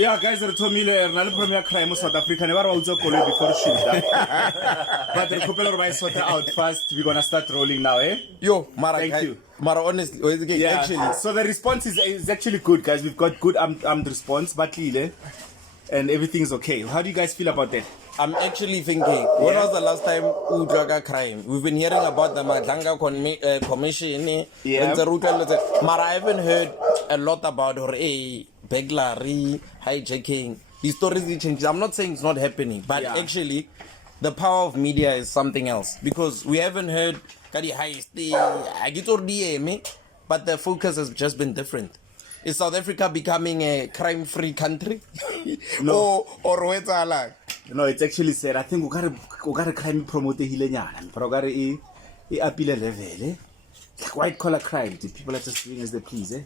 Yeah, guys, are told me the premier crime South Africa never also call it before shit. But the couple of my sort out first. We're gonna start rolling now, eh? Yo, Mara, Thank you. Mara, honestly, Yeah. actually. So the response is actually good, guys. We've got good armed response, but and everything's okay. How do you guys feel about that? I'm actually thinking, when was the last time Udraga crime? We've been hearing about the Madanga Commission. Yeah. Mara, I haven't heard a lot about her burglary, hijacking. These stories change. I'm not saying it's not happening, but actually, the power of media is something else. Because we haven't heard Kadi heist, but the focus has just been different. Is South Africa becoming a crime-free country? No. Or where's like? No, it's actually said. I think we got a crime promote hilenyana. But we got a appeal level, eh? Like white collar crime. The people are just doing as they please, eh?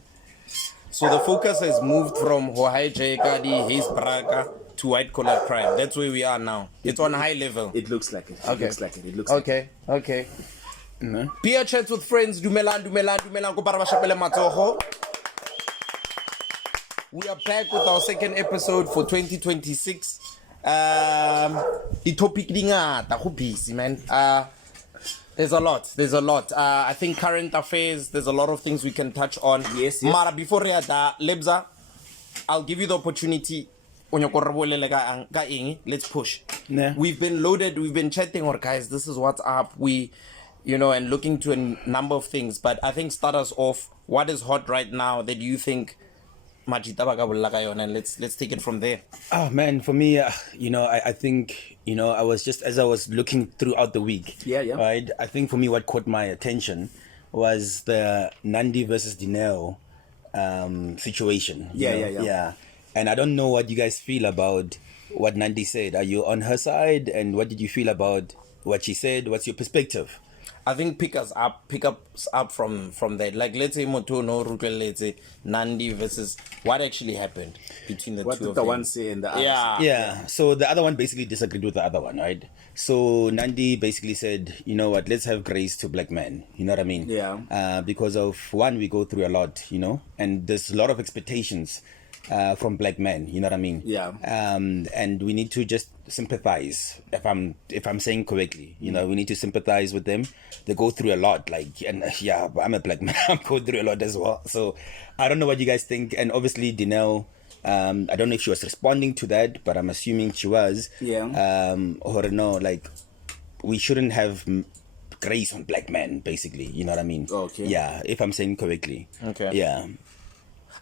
So the focus has moved from Hohaijekadi, Haze Braga to white collar crime. That's where we are now. It's on high level. It looks like it. Okay. It looks like it. It looks like it. Okay. Peer chats with friends. Dumelan. Ko para ba shapele matsogo. We are back with our second episode for 2026. The topic ngata go busy, man. There's a lot. I think current affairs, there's a lot of things we can touch on. Yes. Mara, before Lebza, I'll give you the opportunity. Let's push. Nah. We've been loaded, we've been chatting, or guys, this is what's up. And looking to a number of things. But I think start us off. What is hot right now that you think Majita and let's take it from there. Oh man, for me, I think, I was just, as I was looking throughout the week, right, I think for me what caught my attention was the Nandi versus Dineo situation. Yeah. And I don't know what you guys feel about what Nandi said. Are you on her side? And what did you feel about what she said? What's your perspective? I think pick us up from that. Like, let's say Motono, let's say Nandi versus what actually happened between the two of them. What did the one say and the other? Yeah. So the other one basically disagreed with the other one, right? So Nandi basically said, you know what, let's have grace to black men. You know what I mean? Yeah. Because of one, we go through a lot, and there's a lot of expectations from black men, you know what I mean? Yeah. And we need to just sympathize, if I'm saying correctly, we need to sympathize with them. They go through a lot, I'm a black man, I'm going through a lot as well. So I don't know what you guys think. And obviously Dineo, I don't know if she was responding to that, but I'm assuming she was. Yeah. Or no, we shouldn't have grace on black men, basically, you know what I mean? Okay. Yeah, if I'm saying correctly. Okay. Yeah.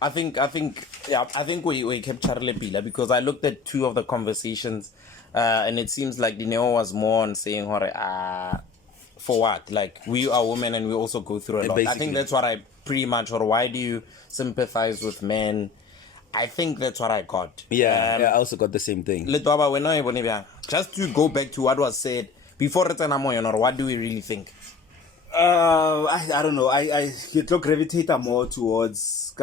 I think we captured Lepila because I looked at two of the conversations, and it seems like Dineo was more on saying, for what? Like, we are women and we also go through a lot. Basically. I think that's what I pretty much, or why do you sympathize with men? I think that's what I got. Yeah, I also got the same thing. Just to go back to what was said before, what do we really think? I don't know. I gravitate more towards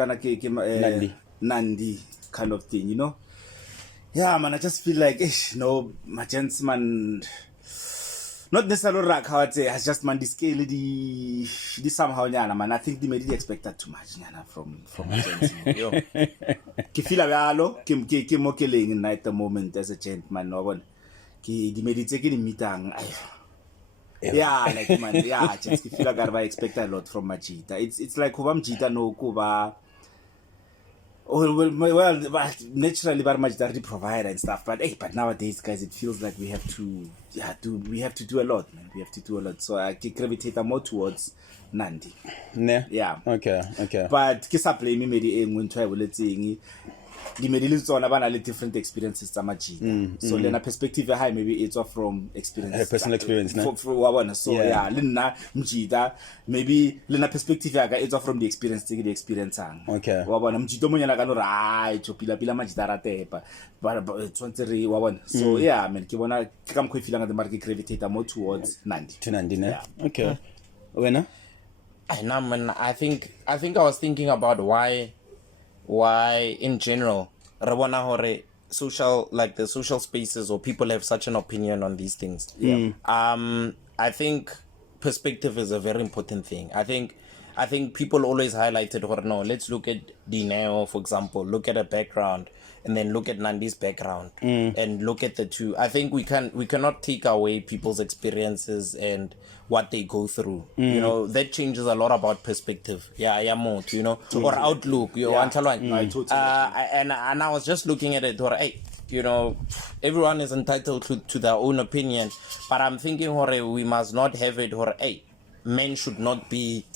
Nandi kind of thing, Yeah, man. I just feel like, my gents, man. Not necessarily rock how I'd say. It's just man, the scale, the somehow, man. I think they made it expected too much, from my gents. Ki feel like ki mo killing in at the moment as a gent, man. No one. Ki di made it taking meeting. Just feel like I expect a lot from Majita. It's like Majita no Kuba. Well, naturally, Majita the provider and stuff. But nowadays, guys, it feels like we have to do a lot, man. We have to do a lot. So I gravitate more towards Nandi. Yeah. Okay. But kisa play me maybe when try let's say the medicine on about different experiences Majita. So then a perspective high maybe it's from experience. Her personal experience, so Lina Majita maybe Lina perspective it's from the experience the experience. Okay. Mjito mo yana kano right to pila Majita rate but so yeah, I mean ke bona ke ka mkhwe feeling the market gravitate more towards Nandi. To Nandi, yeah. Okay. Wena? I think I was thinking about why in general the social spaces or people have such an opinion on these things. I think perspective is a very important thing. I think I think people always highlighted, or no, let's look at Dineo, for example, look at her background, and then look at Nandi's background, and look at the two. I think we cannot take away people's experiences and what they go through. You know, that changes a lot about perspective. Yeah, more, you know, or outlook. You want to learn. I totally and I was just looking at it, or hey, you know, everyone is entitled to their own opinion, but I'm thinking, or we must not have it, or hey, men should not be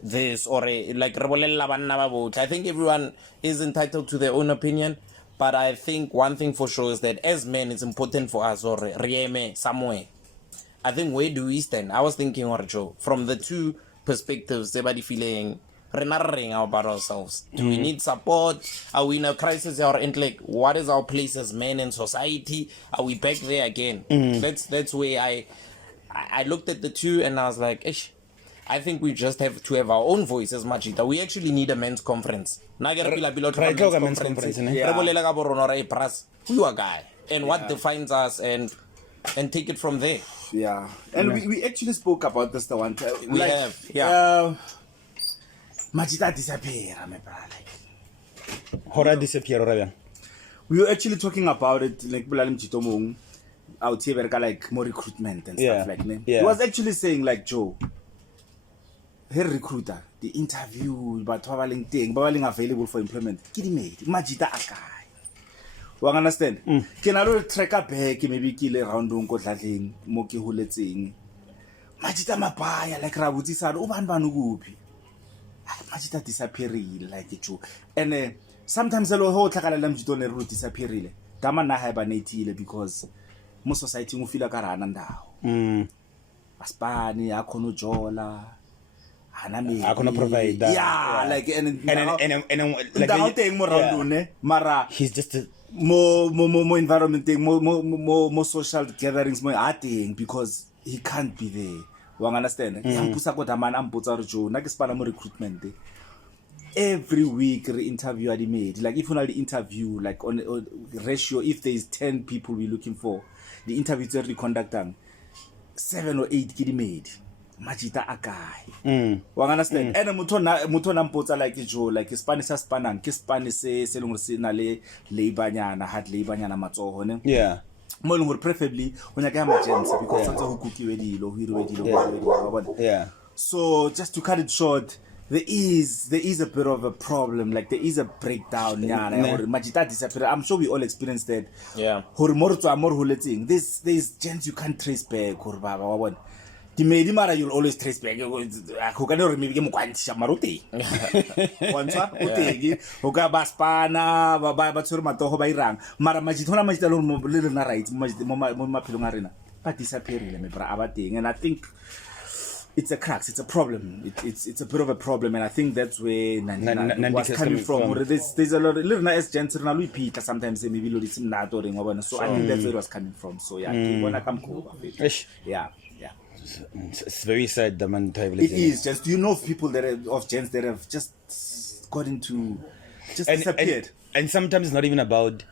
this, or like I think everyone is entitled to their own opinion, but I think one thing for sure is that as men, it's important for us, or rieme somewhere. I think, where do we stand? I was thinking, or Joe, from the two perspectives, everybody feeling about ourselves. Do we need support? Are we in a crisis or intellect? What is our place as men in society? Are we back there again? That's where I looked at the two and I was like, ish, I think we just have to have our own voice as Majita. We actually need a men's conference. Who you a guy? And what defines us, and take it from there. Yeah. And we actually spoke about this the one time. We have, yeah. Majita disappear, my brother. Hora disappear. We were actually talking about it, like I would say like more recruitment and stuff like that. He was actually saying like, Joe, her recruiter, the interview, but available for employment. Majita a guy. You understand? Can I track up back maybe kill around Dladling, Moki Huletsing? Majita mabaya like Rabuti said, Uban Banugupi. Majita disappearing like it too. And sometimes the whole Takalam Jidone route disappearing. Tamana have an 80 because most society will feel like a ranandao. Aspani, Akono Jola. I cannot provide that. Yeah, like and like Mara. He's just more environment thing, more social gatherings, more acting because he can't be there. You understand? Recruitment. Every week interview are made. Like if you only interview like on ratio, if there is 10 people we're looking for, the interviews that we conduct 7 or 8 get made. Majita a guy. You understand? And mutona mpotsa like Joe, like Spanish spanang, Spanish se long na le labanyana, had labanyana matsohone. Yeah. More preferably when I get emergency because sometimes who cook you yeah. So just to cut it short, there is a bit of a problem, like there is a breakdown. Majita disappear. I'm sure we all experienced that. Yeah. There's gents you can't trace back or baba. The Medimara you'll always trace back. Who can remember Mukwanti Maruti? Once, Uga Baspana, Babatsur Matoho by Rang, Maramajitona Majidalo little narrate, Mama Pilungarina. But disappearing, and I think it's a crux, it's a problem. It's a bit of a problem, and I think that's where Nani was coming from. There's a lot of little nice gents and Louis Peter sometimes they maybe it's not or so I think that's where it was coming from. So yeah, wanna come cool. Yeah. It's very sad, the man. It is just people that of gents that have just got into disappeared. And sometimes it's not even about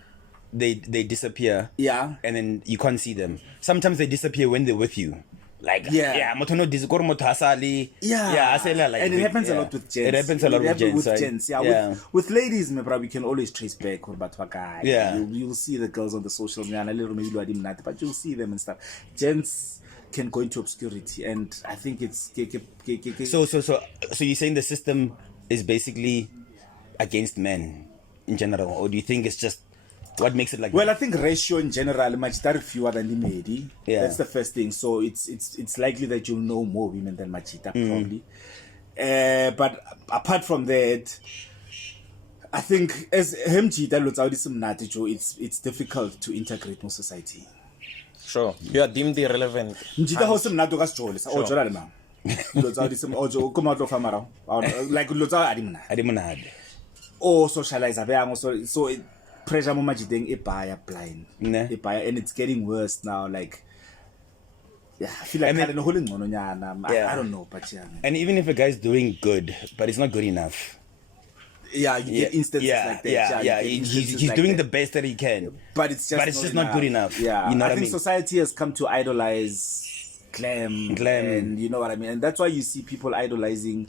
they disappear. Yeah. And then you can't see them. Sometimes they disappear when they're with you. Like motono disgor motasali. Yeah. Like, and it happens a lot with gents. It happens a lot with gents. With ladies, maybe we can always trace back or guy. Yeah. You'll see the girls on the social media and a little maybe but you'll see them and stuff. Gents can go into obscurity, and I think it's so you're saying the system is basically against men in general, or do you think it's just what makes it like well that? I think ratio in general much fewer than the medi. That's the first thing, so it's likely that you'll know more women than Majita probably. But apart from that, I think as it's difficult to integrate in society. Sure. You are deemed irrelevant. Njita ho sem nato ka sejole sa o jola le mang. Lo tsa di sem o jo ko matlo fa mara. Like lo tsa adimonade. O socialize abang so pressure mo Majiteng e baya blind. E baya, and it's getting worse now, like I feel like I don't know, but yeah. And even if a guy's doing good, but it's not good enough. Yeah, you get instances like that. Yeah. He's doing the best that he can, but it's just not good enough. Yeah, you know I think society has come to idolize glam, and you know what I mean. And that's why you see people idolizing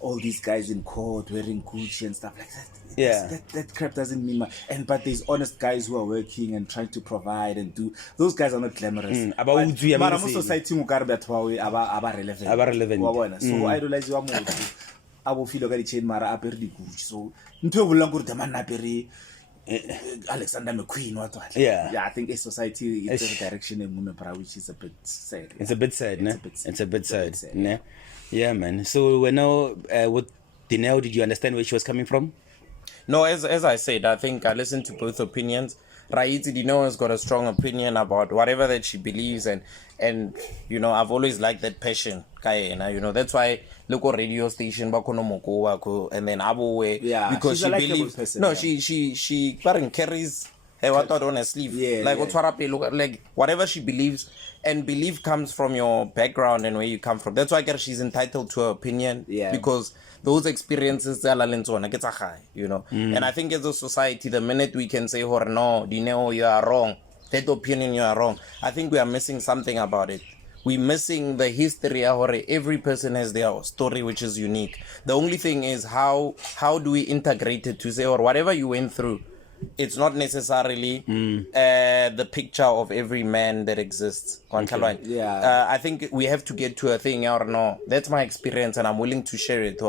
all these guys in court wearing Gucci and stuff like that. Yeah. That crap doesn't mean much. But there's honest guys who are working and trying to provide and do. Those guys are not glamorous. But society relevant. So idolize wa motho. Abo feel ka di chain mara apere di Gucci. So ntwe bolang gore man apere Alexander McQueen what. Yeah, I think a society is a direction in women, which is a bit sad. It's a bit sad, ne? It's a bit sad, ne? Yeah, man. So when now with Dineo, did you understand where she was coming from? No, as I said, I think I listened to both opinions. Raiti Dineo has got a strong opinion about whatever that she believes, and you know, I've always liked that passion. You know, that's why local radio station and then Abu because she believes person, no, she carries her what on her sleeve. Like whatever she believes, and belief comes from your background and where you come from. That's why she's entitled to her opinion. Because those experiences you know. And I think as a society, the minute we can say, oh no, Dineo, you are wrong, that opinion you are wrong, I think we are missing something about it. We're missing the history. Every person has their story which is unique. The only thing is how do we integrate it to say, or whatever you went through, it's not necessarily the picture of every man that exists. Okay. I think we have to get to a thing, or no, that's my experience and I'm willing to share it.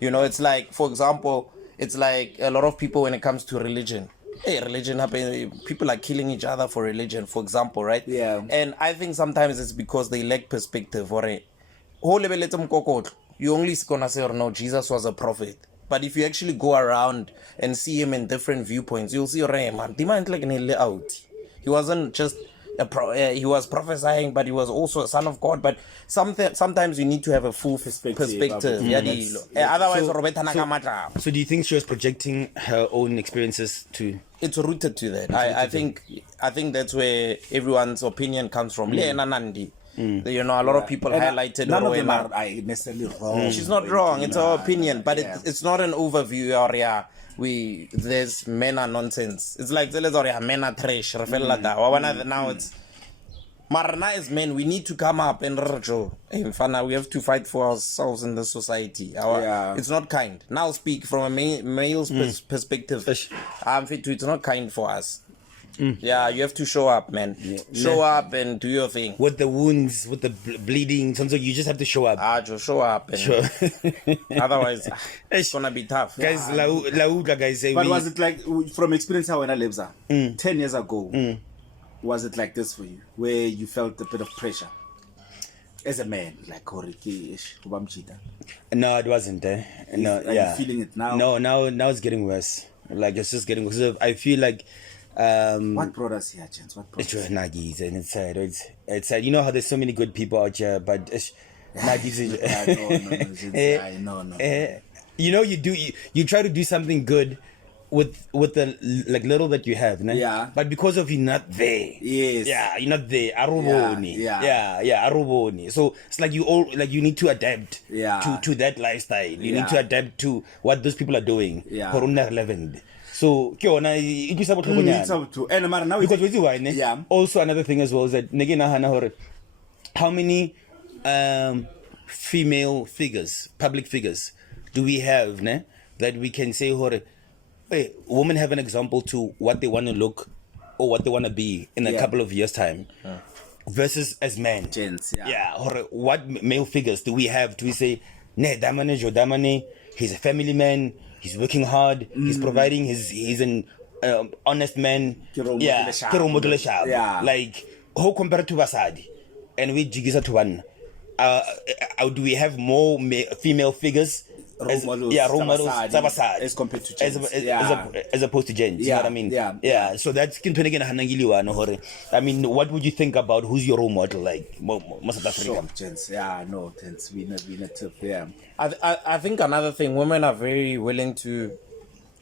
You know, it's like, for example, it's like a lot of people when it comes to religion. Religion happen. People are killing each other for religion, for example, right? And I think sometimes it's because they lack perspective. You only gonna say, or no, Jesus was a prophet. But if you actually go around and see him in different viewpoints, you'll see, man, he wasn't just he was prophesying, but he was also a son of God. But sometimes you need to have a full perspective. Otherwise, so do you think she was projecting her own experiences to? It's rooted to that. I think that's where everyone's opinion comes from. Nandi. You know, a lot of people highlighted none of them are necessarily wrong. She's not wrong. It's her opinion, but it's not an overview. Or there's men are nonsense. It's like men are trash. Now it's Marana as men. We need to come up and we have to fight for ourselves in the society. It's not kind. Now speak from a male's perspective. It's not kind for us. Yeah, you have to show up, man. Show up and do your thing. With the wounds, with the bleeding, sometimes you just have to show up. Just show up. Otherwise, it's gonna be tough. Guys, guys say. But was it like, from experience how when I lived 10 years ago, was it like this for you, where you felt a bit of pressure as a man, like Majita? No, it wasn't. No, are you feeling it now? No, now it's getting worse. Like it's just getting worse. I feel like. What brought us here, Chance? What brought us? Nagis, and it's sad. You know how there's so many good people out here, but Nagis. No. You know, you try to do something good with the like little that you have, né? But because of you're not there. Yes. Yeah, you're not there. Aruboni. Yeah, Aruboni. So it's like you need to adapt. To that lifestyle. You need to adapt to what those people are doing. Corona relevant. So, and now because with you, also another thing as well is that how many female figures, public figures, do we have that we can say, hey, women have an example to what they want to look or what they want to be in a couple of years' time, versus as men. Gents, or what male figures do we have? Do we say, Damane, he's a family man. He's working hard. He's providing. He's an honest man. Like how compared to Basadi, and we jigisa to one. Do we have more female figures? Role models. As compared to gents. As opposed to gents. You know what I mean? Yeah. So that's I mean, what would you think about who's your role model like? Most of sure, gents. Gents. We not tough. I think another thing, women are very willing to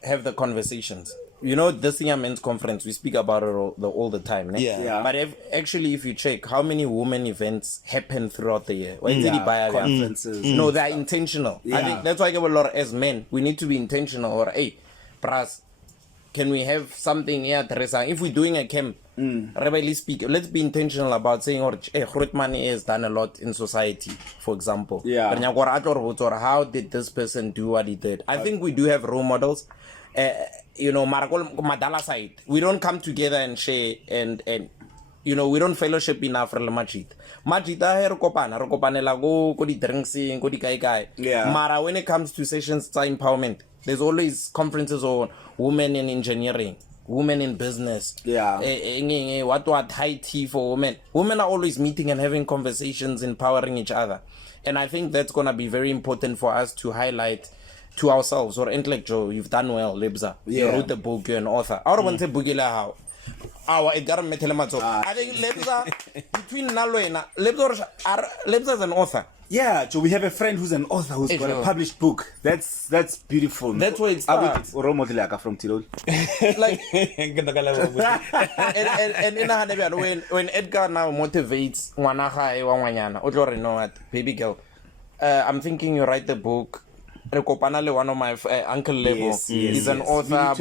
have the conversations. You know, this Senior Men's Conference, we speak about it all the time. But if you check how many women events happen throughout the year, conferences. No, they're intentional. I think that's why I get a lot as men. We need to be intentional. Or, hey, pras, can we have something here, Teresa? If we're doing a camp, really speak, let's be intentional about saying, or Grootman has done a lot in society, for example. Yeah. Or how did this person do what he did? I think we do have role models. You know, Madala side, we don't come together and share and you know, we don't fellowship enough for Majita. Majita re kopanela go di drinks go di kai. Yeah. Mara when it comes to sessions of empowerment, there's always conferences on women in engineering, women in business. Yeah. What high tea for women. Women are always meeting and having conversations, empowering each other. And I think that's gonna be very important for us to highlight to ourselves. Or intellectual, you've done well, Lebza. You wrote the book, you're an author. I don't want to say book how. I think Lebza between Nalo and Lebza is an author. Yeah, so we have a friend who's an author who's got a published book. That's beautiful. That's where it starts. Role model from Tirol. Like, and in when Edgar now motivates you know what, baby girl, I'm thinking you write the book. One of my uncle Lebo is an author.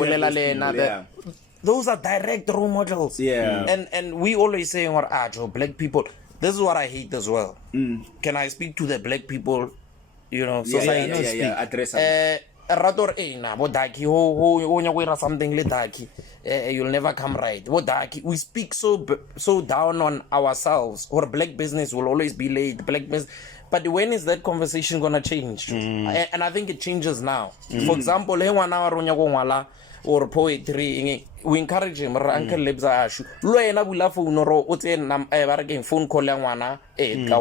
Those are direct role models. Yeah. And we always say, black people. This is what I hate as well. Can I speak to the black people, you know, society? Yeah. Address Rador na bodaki ho something le daki. You'll never come right. Bodaki. We speak so down on ourselves. Or black business will always be late. Black business. But when is that conversation gonna change? And I think it changes now. For example, or poetry, we encourage him. Uncle Lebza Ashu. Luena bula phone or ote phone call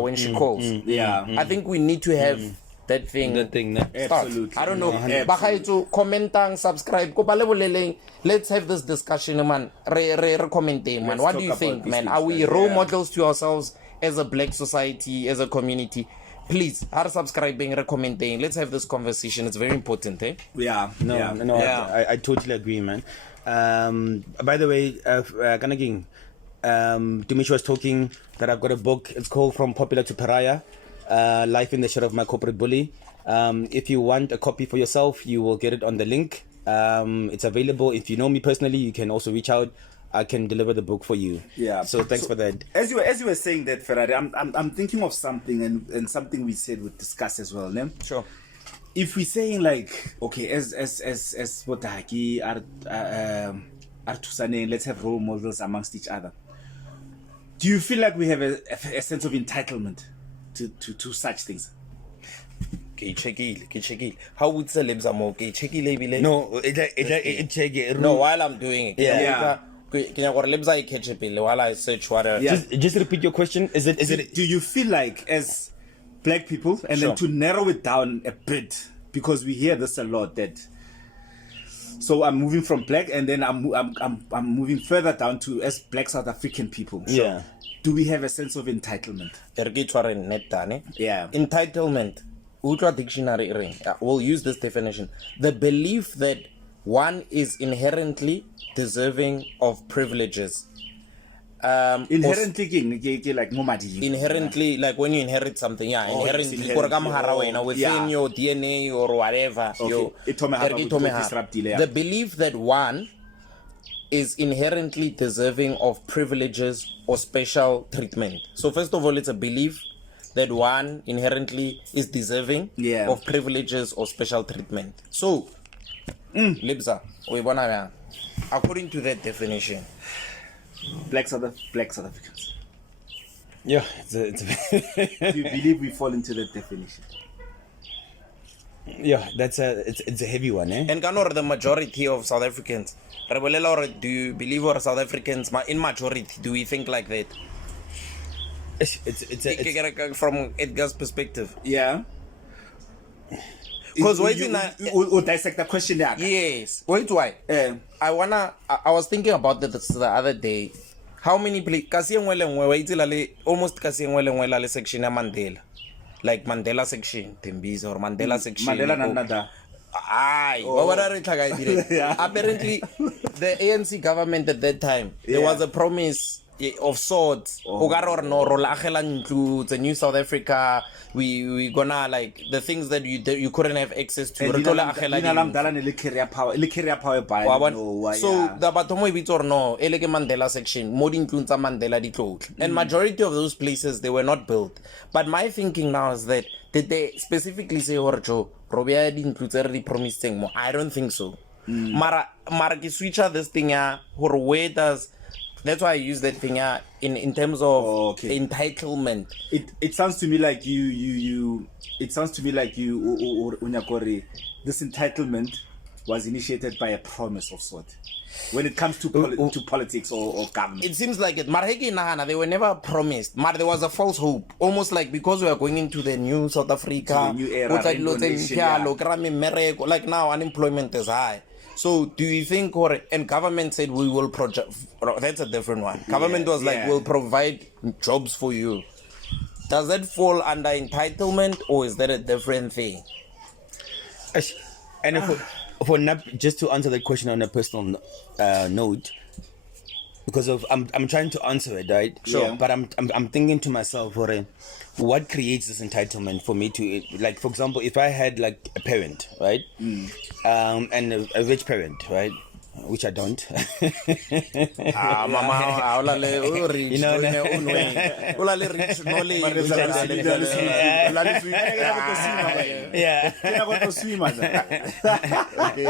when she calls. Yeah. I think we need to have that thing. Absolutely. I don't know. Bakaitu comment, subscribe. Let's have this discussion, man. Commenting, man. What do you think, man? Are we role models to ourselves as a black society, as a community? Please, are subscribing, recommending. Let's have this conversation. It's very important, eh? Yeah. I totally agree, man. By the way, Kanaging, Dimitri was talking that I've got a book. It's called From Popular to Pariah, Life in the Shadow of My Corporate Bully. If you want a copy for yourself, you will get it on the link. It's available. If you know me personally, you can also reach out. I can deliver the book for you. Yeah. So thanks for that. As you were saying that, Ferrari, I'm thinking of something and something we said we'd discuss as well, ne? Sure. If we're saying like, okay, as Botaki Artusane, let's have role models amongst each other. Do you feel like we have a sense of entitlement to such things? How would Lebza more? No, while I'm doing it. Yeah. While I search what just repeat your question. Is it do you feel like as black people and then to narrow it down a bit, because we hear this a lot, that so I'm moving from black and then I'm moving further down to as black South African people. Yeah. Do we have a sense of entitlement? Yeah. Entitlement. Ultra dictionary ring. We'll use this definition. The belief that one is inherently deserving of privileges. Inherently, like Momadi. Inherently, like when you inherit something, inherently, within your DNA or whatever. The belief that one is inherently deserving of privileges or special treatment. So first of all, it's a belief that one inherently is deserving of privileges or special treatment. So, Libza, according to that definition, Black South Africans. Yeah, do you believe we fall into that definition? Yeah, it's a heavy one, eh? And Ganor, the majority of South Africans, do you believe we're South Africans in majority? Do we think like that? It's from Edgar's perspective. Yeah. Because we'll dissect the question there. Yes. Wait, why? I was thinking about this the other day. How many almost section Mandela. Like Mandela section, Timbiz or Mandela section. Mandela Nanda. Apparently, the ANC government at that time, there was a promise of sorts. It's a new South Africa. We gonna like the things that you couldn't have access to. So the batomo ibitse or no, eleke Mandela section, more includes Mandela di tlotla. And majority of those places they were not built. But my thinking now is that did they specifically say or Joe Robia includes already promising more? I don't think so. Mara ki switcha this thing where does that's why I use that thing in terms of entitlement. It sounds to me like you it sounds to me like you Unyakori, this entitlement was initiated by a promise of sort when it comes to politics or government. It seems like it. Marheki Nahana, they were never promised. There was a false hope. Almost like because we are going into the new South Africa, new era, like now unemployment is high. So do you think, and government said we will project, that's a different one. Government was like, we'll provide jobs for you. Does that fall under entitlement or is that a different thing? And just to answer that question on a personal note, because of I'm trying to answer it, right? Sure. But I'm thinking to myself, what creates this entitlement for me to, like, for example, if I had like a parent, right, and a rich parent, right, which I don't. You know, yeah.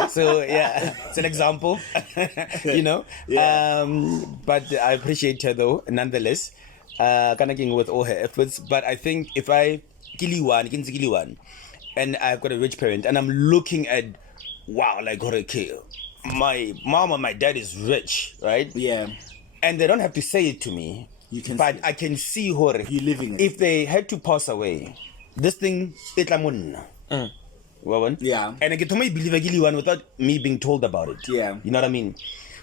So yeah, it's an example. You know, but I appreciate her though, nonetheless. Connecting with all her efforts, but I think if I Kiliwan, and I've got a rich parent, and I'm looking at, wow, like okay, my mom and my dad is rich, right? Yeah, and they don't have to say it to me. But I can see her. You living it. If they had to pass away, this thing itlamun. Yeah, and I get to me believe Kiliwan without me being told about it. Yeah, you know what I mean.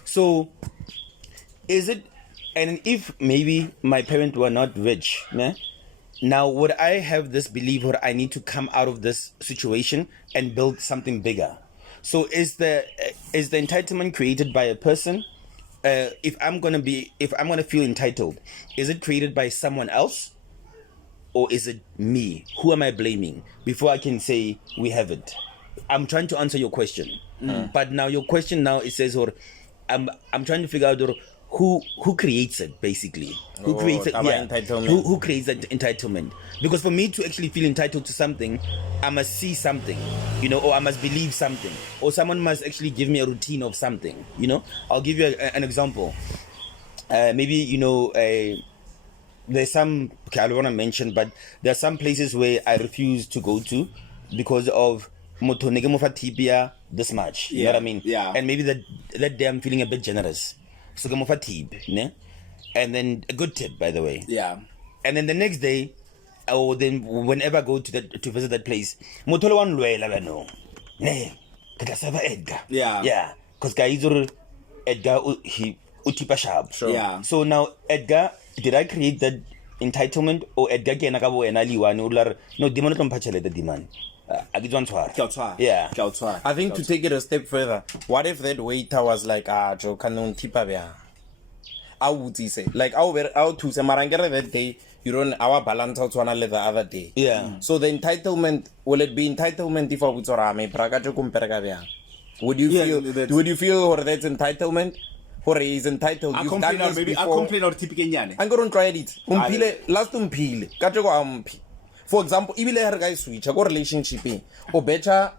So, is it? And if maybe my parents were not rich, now would I have this belief where I need to come out of this situation and build something bigger? So is the entitlement created by a person? If I'm gonna feel entitled, is it created by someone else, or is it me? Who am I blaming before I can say we have it? I'm trying to answer your question, but now your question now it says, or I'm trying to figure out. Who creates it basically? Who creates it? Yeah. Who creates that entitlement? Because for me to actually feel entitled to something, I must see something, you know, or I must believe something, or someone must actually give me a routine of something, you know. I'll give you an example. Maybe, you know, there's some, okay, I don't want to mention, but there are some places where I refuse to go to because of this much. You know what I mean? Yeah. And maybe that day I'm feeling a bit generous. So and then a good tip, by the way. Yeah. And then the next day, or then whenever I go to visit that place, Edgar. Yeah. Because Edgar he utipa sharp. Sure. Yeah. So now Edgar, did I create that entitlement, or Edgar no demand? Yeah. I think to take it a step further, what if that waiter was like, Joe, canon tipa I would say, like, I'll to say, Marangere that day, you don't, our balance out one the other day. Yeah. So the entitlement, will it be entitlement if I would say, would you feel or that's entitlement? Or is entitled? You've done this before. I complain or typical. I'm going to try it. Last umpile. For example, ibile her guys switch go relationship o better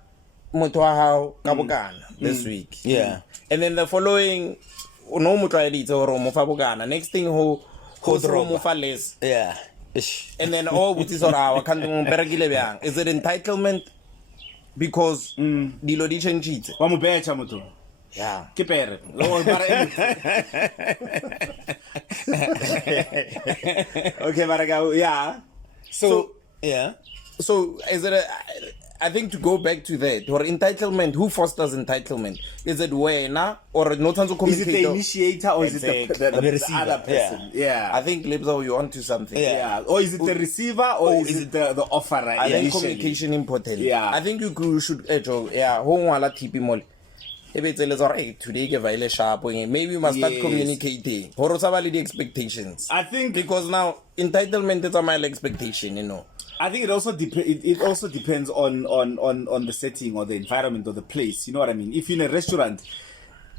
motho wa hao ka bokana this week. Yeah. And then the following no mo try it or mo fa bokana. Next thing ho mo fa less. Yeah. And then all with is or our kan mo berekile byang. Is it entitlement because dilo di change? Wa mo becha motho. Yeah. Ke pere. Okay, Maraga. Yeah. So yeah. So is it I think to go back to that, or entitlement, who fosters entitlement? Is it wena or not? Is it the initiator or is it the other person? Yeah. I think Libzo, you're onto something. Yeah. Or is it the receiver or is it the offerer? I think communication important. Yeah. I think you should home wala tipi mole. Hey, today ke sharp. Maybe we must start communicating. The expectations. I think because now entitlement is a mile expectation, you know. I think it also depends on the setting or the environment or the place. You know what I mean? If you're in a restaurant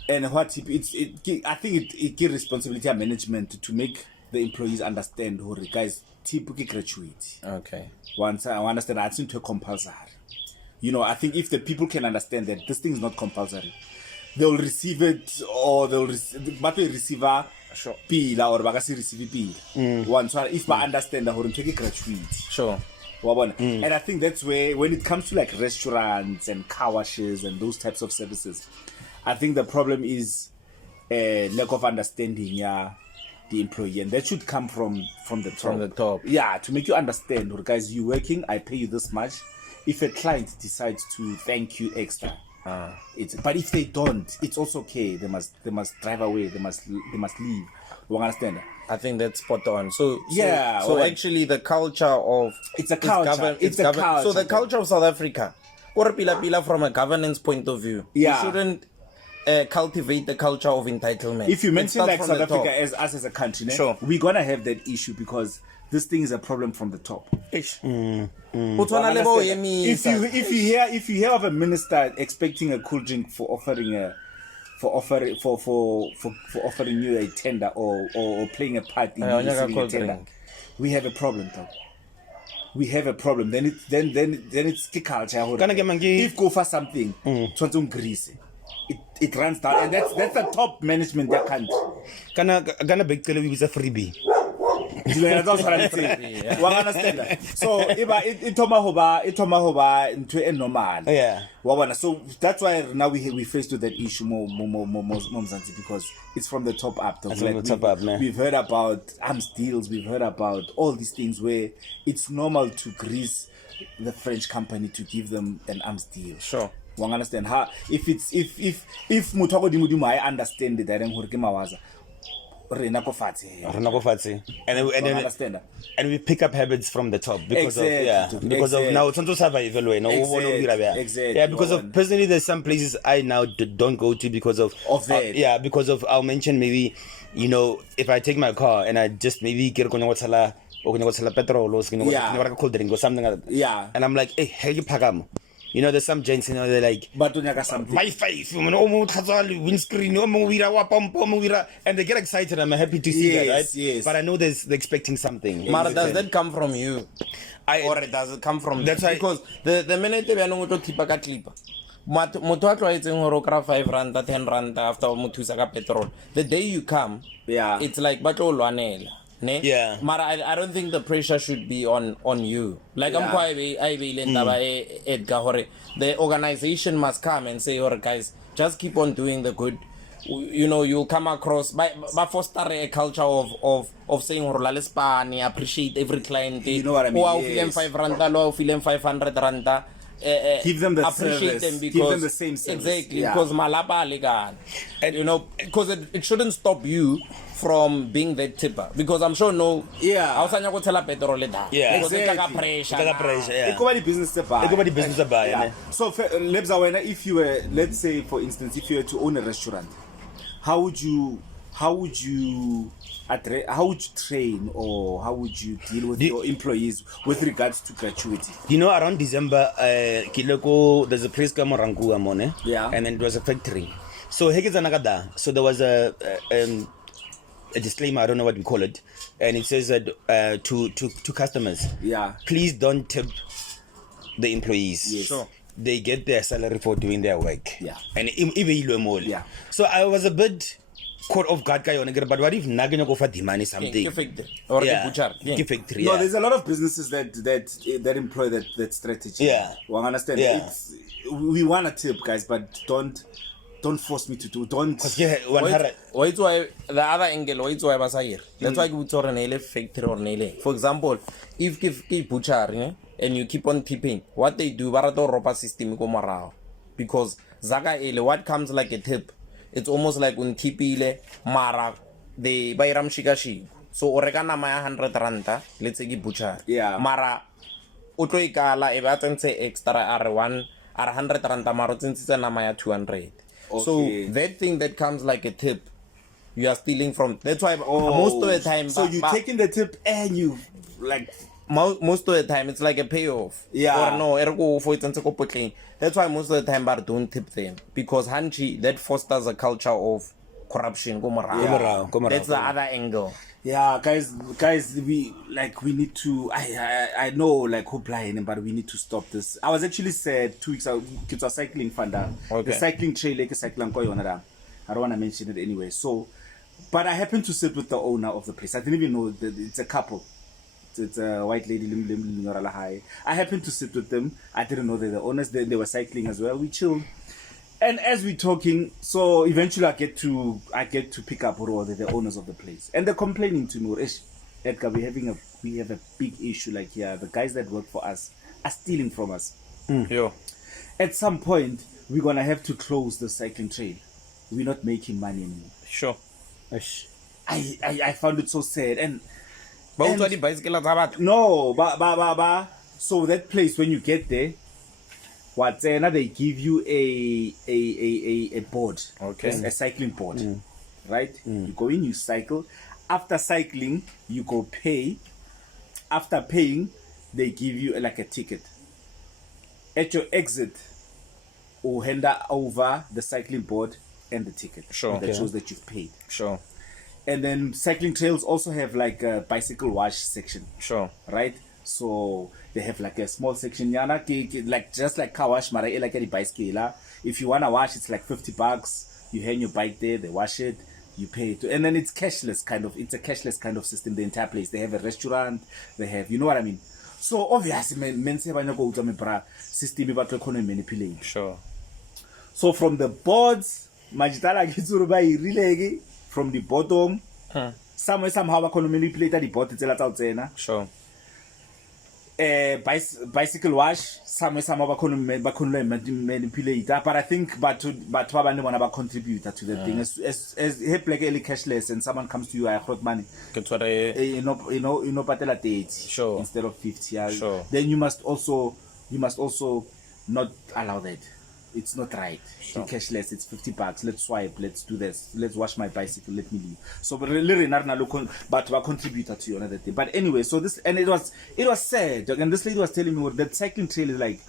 and I think it gives responsibility and management to make the employees understand who guys typically graduate. Okay. Once I understand that's into a compulsory. You know, I think if the people can understand that this thing is not compulsory, they'll receive it or they'll receive a sure pila or bagasi receive pila. Once if I understand that we're taking gratuity. Sure. And I think that's where when it comes to like restaurants and car washes and those types of services, I think the problem is lack of understanding, the employee, and that should come from the top. From the top. Yeah, to make you understand, guys, you working, I pay you this much. If a client decides to thank you extra, but if they don't, it's also okay. They must drive away. They must leave. You understand? I think that's spot on. So actually, the culture of it's a culture. It's a culture. So the culture of South Africa, or pila from a governance point of view, you shouldn't cultivate the culture of entitlement. If you mention like South Africa as us as a country, sure, we're gonna have that issue because this thing is a problem from the top. If you hear of a minister expecting a cool drink for offering you a tender or playing a part in receiving a tender, we have a problem though. We have a problem. Then it's the culture. If go for something, it runs down, and that's the top management that country. Gonna big tell you is a freebie. Understand? So it tomahoba into a normal. Yeah. So that's why now we faced with that issue more because it's from the top up. We've heard about arms deals. We've heard about all these things where it's normal to grease the French company to give them an arms deal. Sure. One understand how if Mutoko Dimudimo I understand it, I don't mawaza. And we pick up habits from the top because of now because of personally there's some places I now don't go to because of that. Because of I'll mention maybe if I take my car and I just maybe get petrol or cold drink or something like that. And I'm like, hey you pagam. There's some gents, they're like, but my face, windscreen, and they get excited. I'm happy to see that, right? Yes. But I know they're expecting something. Mara, does that come from you? Or does it come from that's because the minute they are not to keep a clipper. Moto tlwaetseng hore kra 5 rand 10 rand after mothusa ka petrol. The day you come, it's like ba tlo lwanela. Yeah. Mara, I don't think the pressure should be on you. Like I'm quite the organization must come and say, "All right, guys, just keep on doing the good." You'll come across by foster a culture of saying appreciate every client. You know what I mean? Oh, feeling 5 rand, feeling 500 rand. Give them the appreciate service. Them because give them the same service. Exactly, because malapa legal. And because it shouldn't stop you from being that tipper, because I'm sure exactly. Business So Lebza, if you were, let's say for instance, if you were to own a restaurant, how would you train or how would you deal with your employees with regards to gratuity? Around December, there's a place called Morangu, and then it was a factory. So so there was a disclaimer, I don't know what we call it, and it says that to customers, please don't tip the employees. Yes. Sure. They get their salary for doing their work. And even so I was a bit caught off guard, but what if Nagano go for demand something? Or butcher. No, there's a lot of businesses that employ that strategy. Well, understand. We want to tip, guys, but don't force me to do. Don't. Why the other angle? Why that's why you put on factory or for example, if give butcher and you keep on tipping, what they do, barato ropa system go marao, because zaga ele what comes like a tip. It's almost like when tipile mara they buy ram shigashi. So oregana maya 100 ranta, let's say butcher. Mara utoikala if I say extra R1 R 100 ranta maro since na maya 200. Okay. So that thing that comes like a tip, you are stealing from. That's why most of the time. So you taking the tip and you like. Most of the time it's like a payoff. Yeah. Or no, that's why most of the time I don't tip them, because Hanchi, that fosters a culture of corruption. That's the other angle. Yeah, guys, we need to. I know, like, who blind, but we need to stop this. I was actually sad 2 weeks ago. Kids are cycling fanda. Okay. The cycling trail, like cycling I don't want to mention it anyway. So, but I happened to sit with the owner of the place. I didn't even know that it's a couple. It's a white lady. I happened to sit with them. I didn't know they're the owners. They were cycling as well. We chilled. And as we're talking, so eventually I get to pick up the owners of the place, and they're complaining to me, Edgar, we have a big issue. Like, yeah, the guys that work for us are stealing from us. Yeah. At some point, we're gonna have to close the cycling trail. We're not making money anymore. Sure. I found it so sad, and no, so that place, when you get there, they give you a board, okay, a cycling board, right? You go in, you cycle. After cycling, you go pay. After paying, they give you like a ticket. At your exit, or hand over the cycling board and the ticket. Sure. That shows that you've paid. Sure. And then cycling trails also have like a bicycle wash section. Sure. Right? So they have like a small section, like just like car wash, like any bicycle. If you wanna wash, it's like $50. You hang your bike there, they wash it, you pay it, and then it's cashless kind of. It's a cashless kind of system. The entire place. They have a restaurant. They have, you know what I mean. So obviously, men say go to me system about economy manipulate. Sure. So from the boards, Majita from the bottom, somehow I can manipulate the bottom. Sure. Bicycle wash, somehow I can manipulate. But I think, but one of contributor to the thing. As like cashless, and someone comes to you, I got money. Patela date. Sure. Instead of 50. Sure. Then you must also not allow that. It's not right. Sure. Cashless, it's $50. Let's swipe. Let's do this. Let's wash my bicycle. Let me leave. So, but really, but we contributor to another thing. But anyway, so this, and it was sad. And this lady was telling me that cycling trail is like,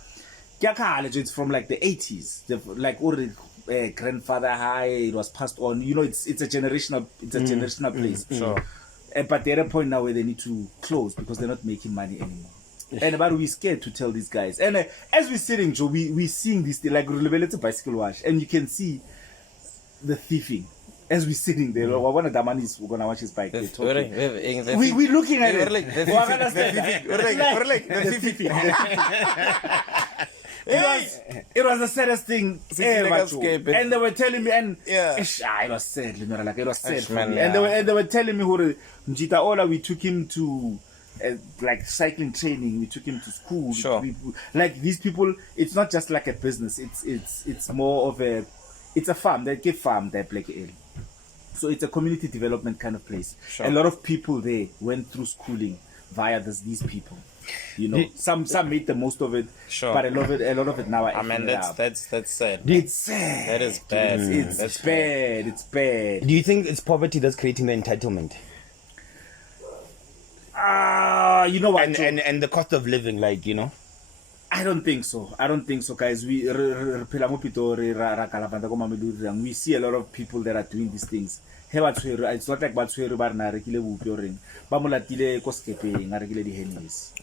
it's from like the 80s. Like already grandfather high. It was passed on. You know, it's a generational place. Sure. But they're at a point now where they need to close because they're not making money anymore. And but we're scared to tell these guys. And as we're sitting, Joe, we're seeing this thing, like it's a bicycle wash, and you can see the thieving as we're sitting there. One of the man is gonna wash his bike. We're looking at it. We're like the thieving. It was the saddest thing ever. And they were telling me, and it was sad, like it was sad for me. And they were telling me, Majita, Ola, we took him to like cycling training, we took him to school. Sure. Like these people, it's not just like a business. It's more of it's a farm. They get farm there, Black Ale. So it's a community development kind of place. Sure. A lot of people there went through schooling via these people. You know, some made the most of it. Sure. But a lot of it now. I mean, that's sad. It's sad. That is bad. It's bad. It's bad. Do you think it's poverty that's creating the entitlement? You know what? And the cost of living, like, you know. I don't think so, guys. We see a lot of people that are doing these things. It's not like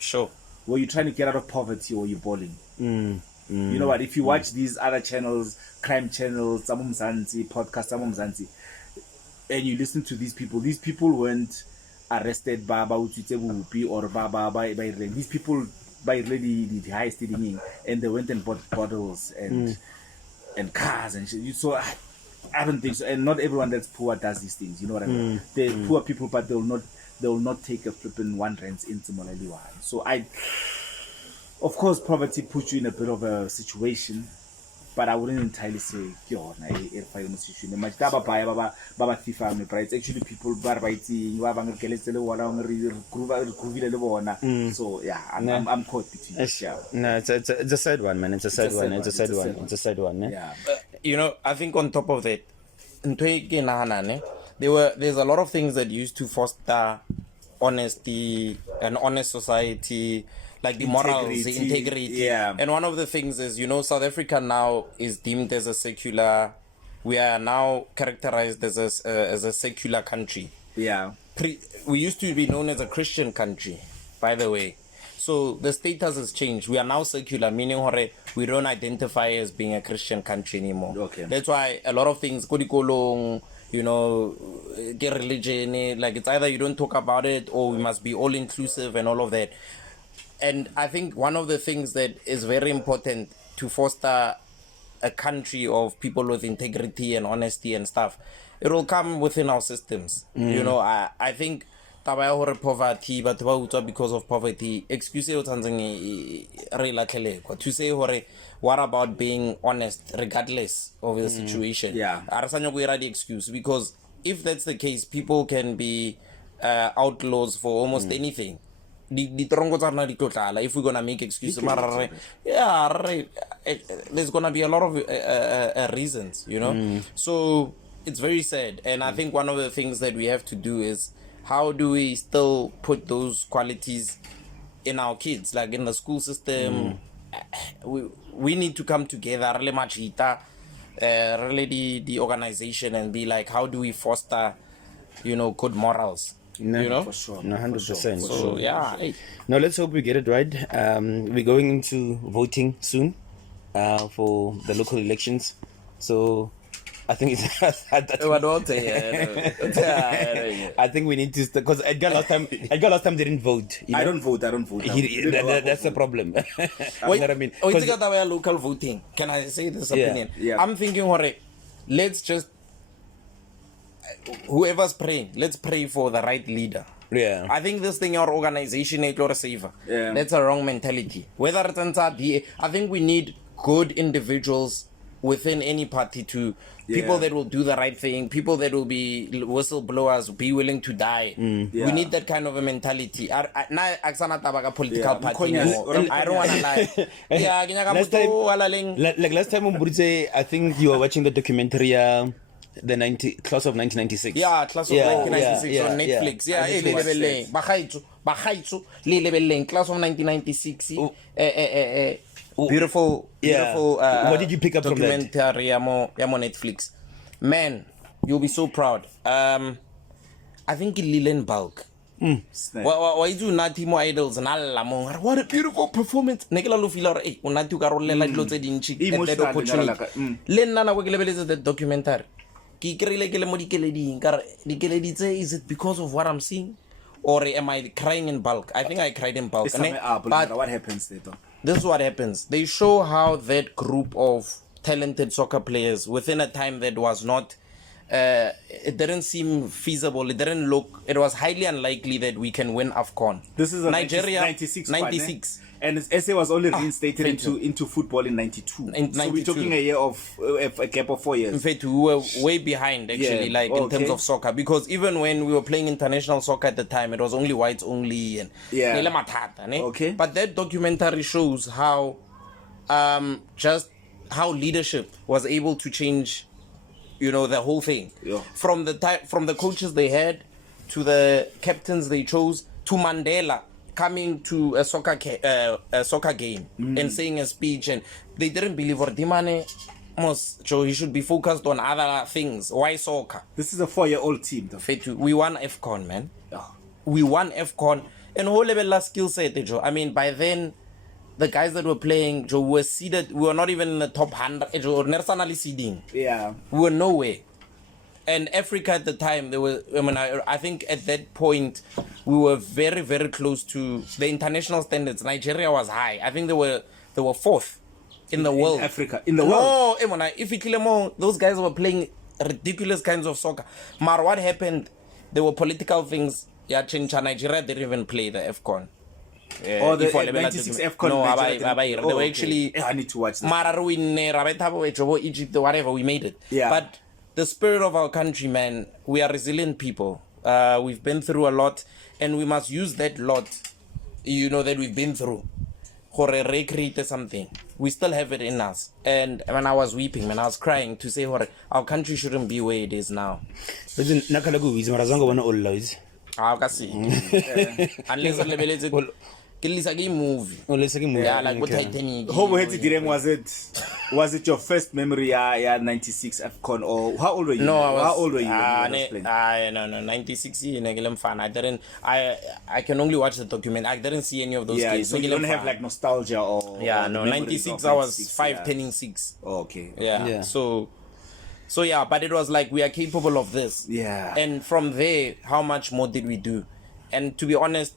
Sure. were you trying to get out of poverty or you balling? You know what? If you watch these other channels, crime channels, podcasts, and you listen to these people weren't arrested by or by these people by really the highest thing, and they went and bought bottles and cars and shit. So I don't think so. And not everyone that's poor does these things. You know what I mean? They're poor people, but they will not take a flipping one rent into Molaliwa. So of course, poverty puts you in a bit of a situation. But I wouldn't entirely say, it's actually people so yeah, I'm caught between. No, it's a sad one, man. It's a sad one. Yeah. you know, I think on top of that, there's a lot of things that used to foster honesty, an honest society, like the morals, the integrity. Yeah. And one of the things is, you know, South Africa now is deemed as a secular. We are now characterized as a secular country. Yeah. We used to be known as a Christian country, by the way. So the status has changed. We are now secular, meaning we don't identify as being a Christian country anymore. Okay. That's why a lot of things, you know, get religion, like it's either you don't talk about it or we must be all inclusive and all of that. And I think one of the things that is very important to foster a country of people with integrity and honesty and stuff, it will come within our systems. You know, I think poverty, but because of poverty, excuse to say what about being honest regardless of the situation? Yeah. The excuse, because if that's the case, people can be outlaws for almost anything. If we're gonna make excuses, there's gonna be a lot of reasons, you know. So it's very sad, and I think one of the things that we have to do is, how do we still put those qualities in our kids, like in the school system? We need to come together, really Majita, really the organization, and be like, how do we foster, you know, good morals? No, you know, for sure. 100%. So yeah. Now let's hope we get it right. We're going into voting soon for the local elections. So I think it's I think we need to, because Edgar last time didn't vote. You know? I don't vote. That's the problem. Wait, you know what I mean? Local voting. Can I say this opinion? Yeah. I'm thinking, let's just, whoever's praying, let's pray for the right leader. Yeah. I think this thing, our organization, saver. Yeah. That's a wrong mentality. Whether it's DA, I think we need good individuals within any party to people that will do the right thing, people that will be whistleblowers, be willing to die. We need that kind of a mentality. Political party. I don't want to lie. Last time I think you were watching the documentary the class of 1996. Yeah, class of 1996 on Netflix. Class of 1996. Beautiful. What did you pick up from that? Documentary on Netflix. Man, you'll be so proud. I think Lil bulk. Why do not more idols and what a beautiful performance. Nekela lo feel eh unati ka rolela dilo tse dintsi that opportunity. Le nna go ke lebeletse the documentary. Ke krile ke le mo dikeleding ka dikeledi tse, is it because of what I'm seeing or am I crying in bulk? I think I cried in bulk. But what happens there though? This is what happens. They show how that group of talented soccer players within a time that was not it didn't seem feasible. It didn't look. It was highly unlikely that we can win AFCON. This is a Nigeria 96. 96. And SA was only reinstated into football in 92. So we're talking a year of a gap of 4 years. In fact, we were way behind actually, in terms of soccer, because even when we were playing international soccer at the time, it was only whites only and okay. But that documentary shows how just how leadership was able to change, you know, the whole thing. From the coaches they had to the captains they chose to Mandela coming to a soccer game and saying a speech, and they didn't believe he should be focused on other things. Why soccer? This is a 4-year-old team though. We won AFCON, man. We won AFCON and whole level skill set, Joe. I mean, by then the guys that were playing, Joe, were seeded. We were not even in the top 100. Joe, seeding. Yeah, we were nowhere. And Africa at the time, I think at that point, we were very, very close to the international standards. Nigeria was high. I think they were fourth in the world. Africa, in the world. No, if you kill them all, those guys were playing ridiculous kinds of soccer. But what happened? There were political things. Nigeria didn't even play the AFCON. Or the 96 AFCON. No, they were actually. I need to watch this. Egypt, whatever, we made it. Yeah. But the spirit of our country, man, we are resilient people. We've been through a lot, and we must use that lot, you know, that we've been through. recreate something. We still have it in us. And when I was weeping, when I was crying to say our country shouldn't be where it is now. Listen, nakalagu marazanga wana all lies. I see. Unless I it's like a movie. Oh, let's say movie. Yeah, like what Titanic. Was it your first memory? 96 AFCON, or how old were you? No, how old were you? No, 96. I didn't. I can only watch the document. I didn't see any of those games. So you don't have like nostalgia or. Yeah, no. 96. I was 5, turning 6. Oh, okay. Yeah. So yeah, but it was like we are capable of this. Yeah. And from there, how much more did we do? And to be honest,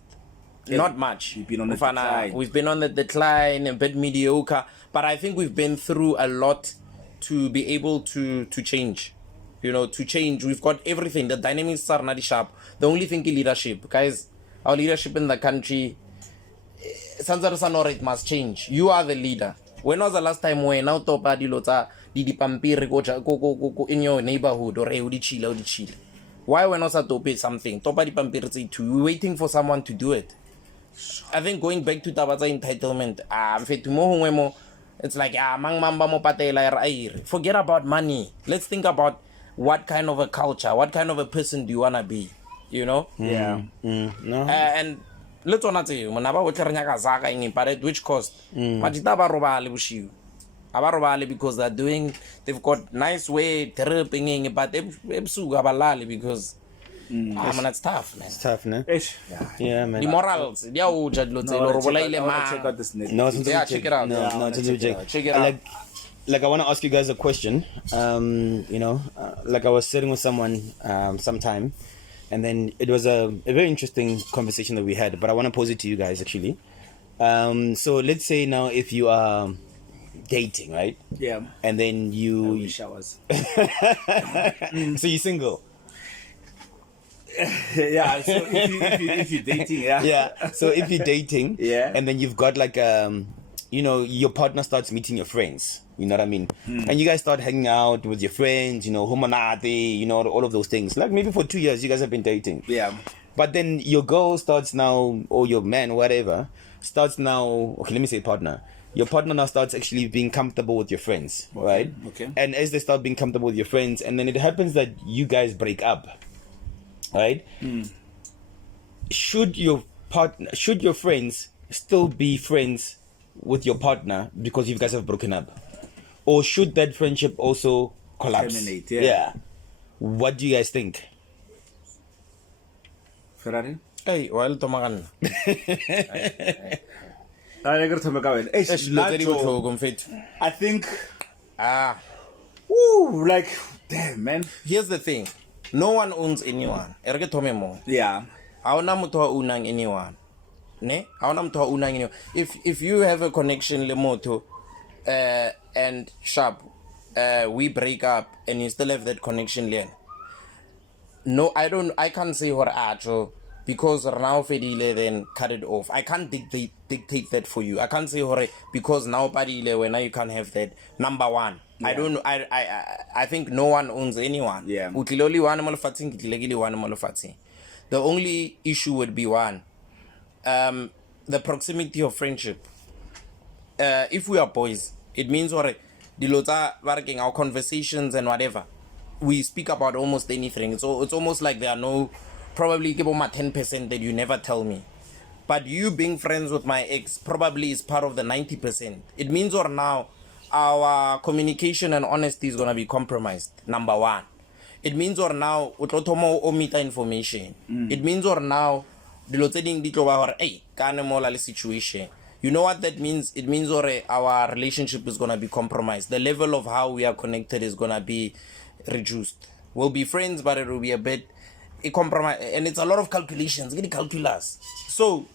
not much. We've been on the decline. We've been on the decline, a bit mediocre, but I think we've been through a lot to be able to change. To change. We've got everything. The dynamics are not sharp. The only thing is leadership. Guys, our leadership in the country, it must change. You are the leader. When was the last time when now top di pampiri go in your neighborhood or chill? Why we're not to something? Top di pampiri too. We're waiting for someone to do it. I think going back to Tabaza entitlement, it's like forget about money. Let's think about what kind of a culture, what kind of a person do you wanna be? Yeah. No. And let's not say but at which cost? Majita because they've got nice way tripping, but because it's tough, man. It's tough, man. Yeah, man. The morals, Check out this net. No, check it out. No, check it out. Like I want to ask you guys a question. Like I was sitting with someone sometime, and then it was a very interesting conversation that we had. But I want to pose it to you guys actually. So let's say now if you are dating, right? Yeah. And then you showers. So you're single. Yeah. So if you're dating, Yeah. So if you're dating, yeah, and then you've got like your partner starts meeting your friends. You know what I mean? And you guys start hanging out with your friends. Humanati. All of those things. Like maybe for 2 years you guys have been dating. Yeah. But then your girl starts now, or your man, whatever, starts now. Okay, let me say partner. Your partner now starts actually being comfortable with your friends, right? Okay. And as they start being comfortable with your friends, and then it happens that you guys break up, right? Should your friends still be friends with your partner because you guys have broken up, or should that friendship also collapse? Terminate, Yeah. What do you guys think? Ferrari? Hey, well, Tomagan. I think like damn, man. Here's the thing. No one owns anyone. Yeah. Anyone. Ne? Anyone. If you have a connection lemoto and sharp, we break up and you still have that connection len. No, I can't say what actual because now Fedile then cut it off. I can't dictate that for you. I can't say hore because now Padile when now you can't have that. Number one. Yeah. I think no one owns anyone. Yeah. The only issue would be one. The proximity of friendship. If we are boys, it means our conversations and whatever. We speak about almost anything. So it's almost like there are no, probably give my 10% that you never tell me. But you being friends with my ex probably is part of the 90%. It means or now our communication and honesty is gonna be compromised. Number one. It means or now utotomo omita information. It means or now situation. You know what that means? It means our relationship is gonna be compromised. The level of how we are connected is gonna be reduced. We'll be friends, but it will be a bit a compromise, and it's a lot of calculations. Get calculus. So,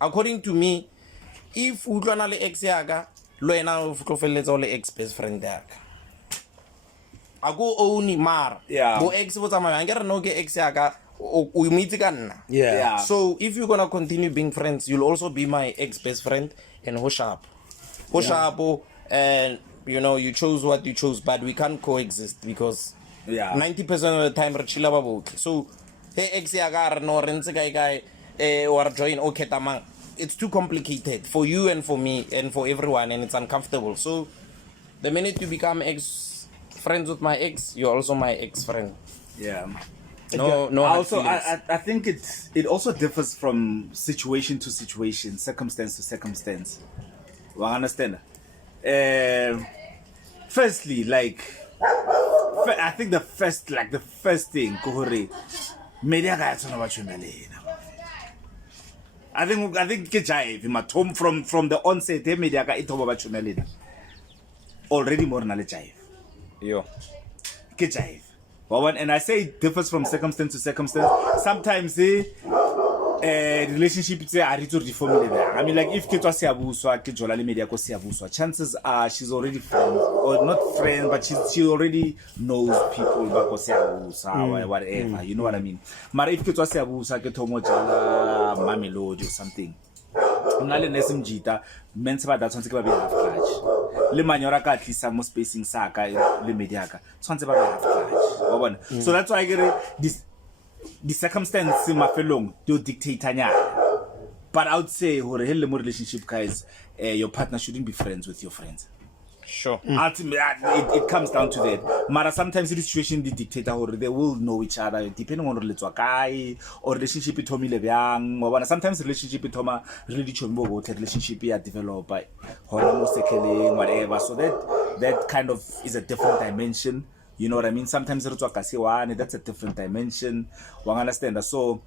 according to me, if we can only ex yaga, lo ena ufukofeletsa ole ex best friend yaga. I go only mar. Yeah. Go ex what's my angera no get ex yaga. We meet again. Yeah. So if you're gonna continue being friends, you'll also be my ex best friend and Hoshap. And you chose what you chose, but we can't coexist because 90% of the time rechila babok. So hey ex yaga no rense guy or join okay tamang. it's too complicated for you and for me and for everyone, and it's uncomfortable. So the minute you become friends with my ex, you're also my ex friend. Yeah. No. Also, I think it also differs from situation to situation, circumstance to circumstance. Well, I understand. Firstly, like, I think the first thing, kuhuri, media guys don't know what you mean. I think ke jive matom from the onset media ka itoba ba chumelina already more na le jive yo ke jive and I say it differs from circumstance to circumstance. Sometimes relationship tse a ritso di formula there. I mean, like, if ke tswa seabuswa ke jola le media ko seabuswa, chances are she's already friends, or not friend, but she already knows people ba ko seabuswa or whatever, you know what I mean. Mara if ke tswa seabuswa ke thomo jala Mamelodi or something, nna le nese Majita mense ba da tshwantse ke ba be half clutch le manyora ka tlisa mo spacing sa ka le media ka tshwantse ba be half clutch wa bona. So that's why I get this the circumstance mafelong do dictate anya, but I would say hore hele mo relationship guys, your partner shouldn't be friends with your friends. Sure. Ultimately, it comes down to that. Mara sometimes the situation the dictator hore they will know each other depending on reletswa kai or relationship itomile byang wa bona. Sometimes relationship itoma really chombo both relationship ya develop hore mo sekeleng whatever, so that kind of is a different dimension. You know what I mean? Sometimes that's a different dimension. One understand. So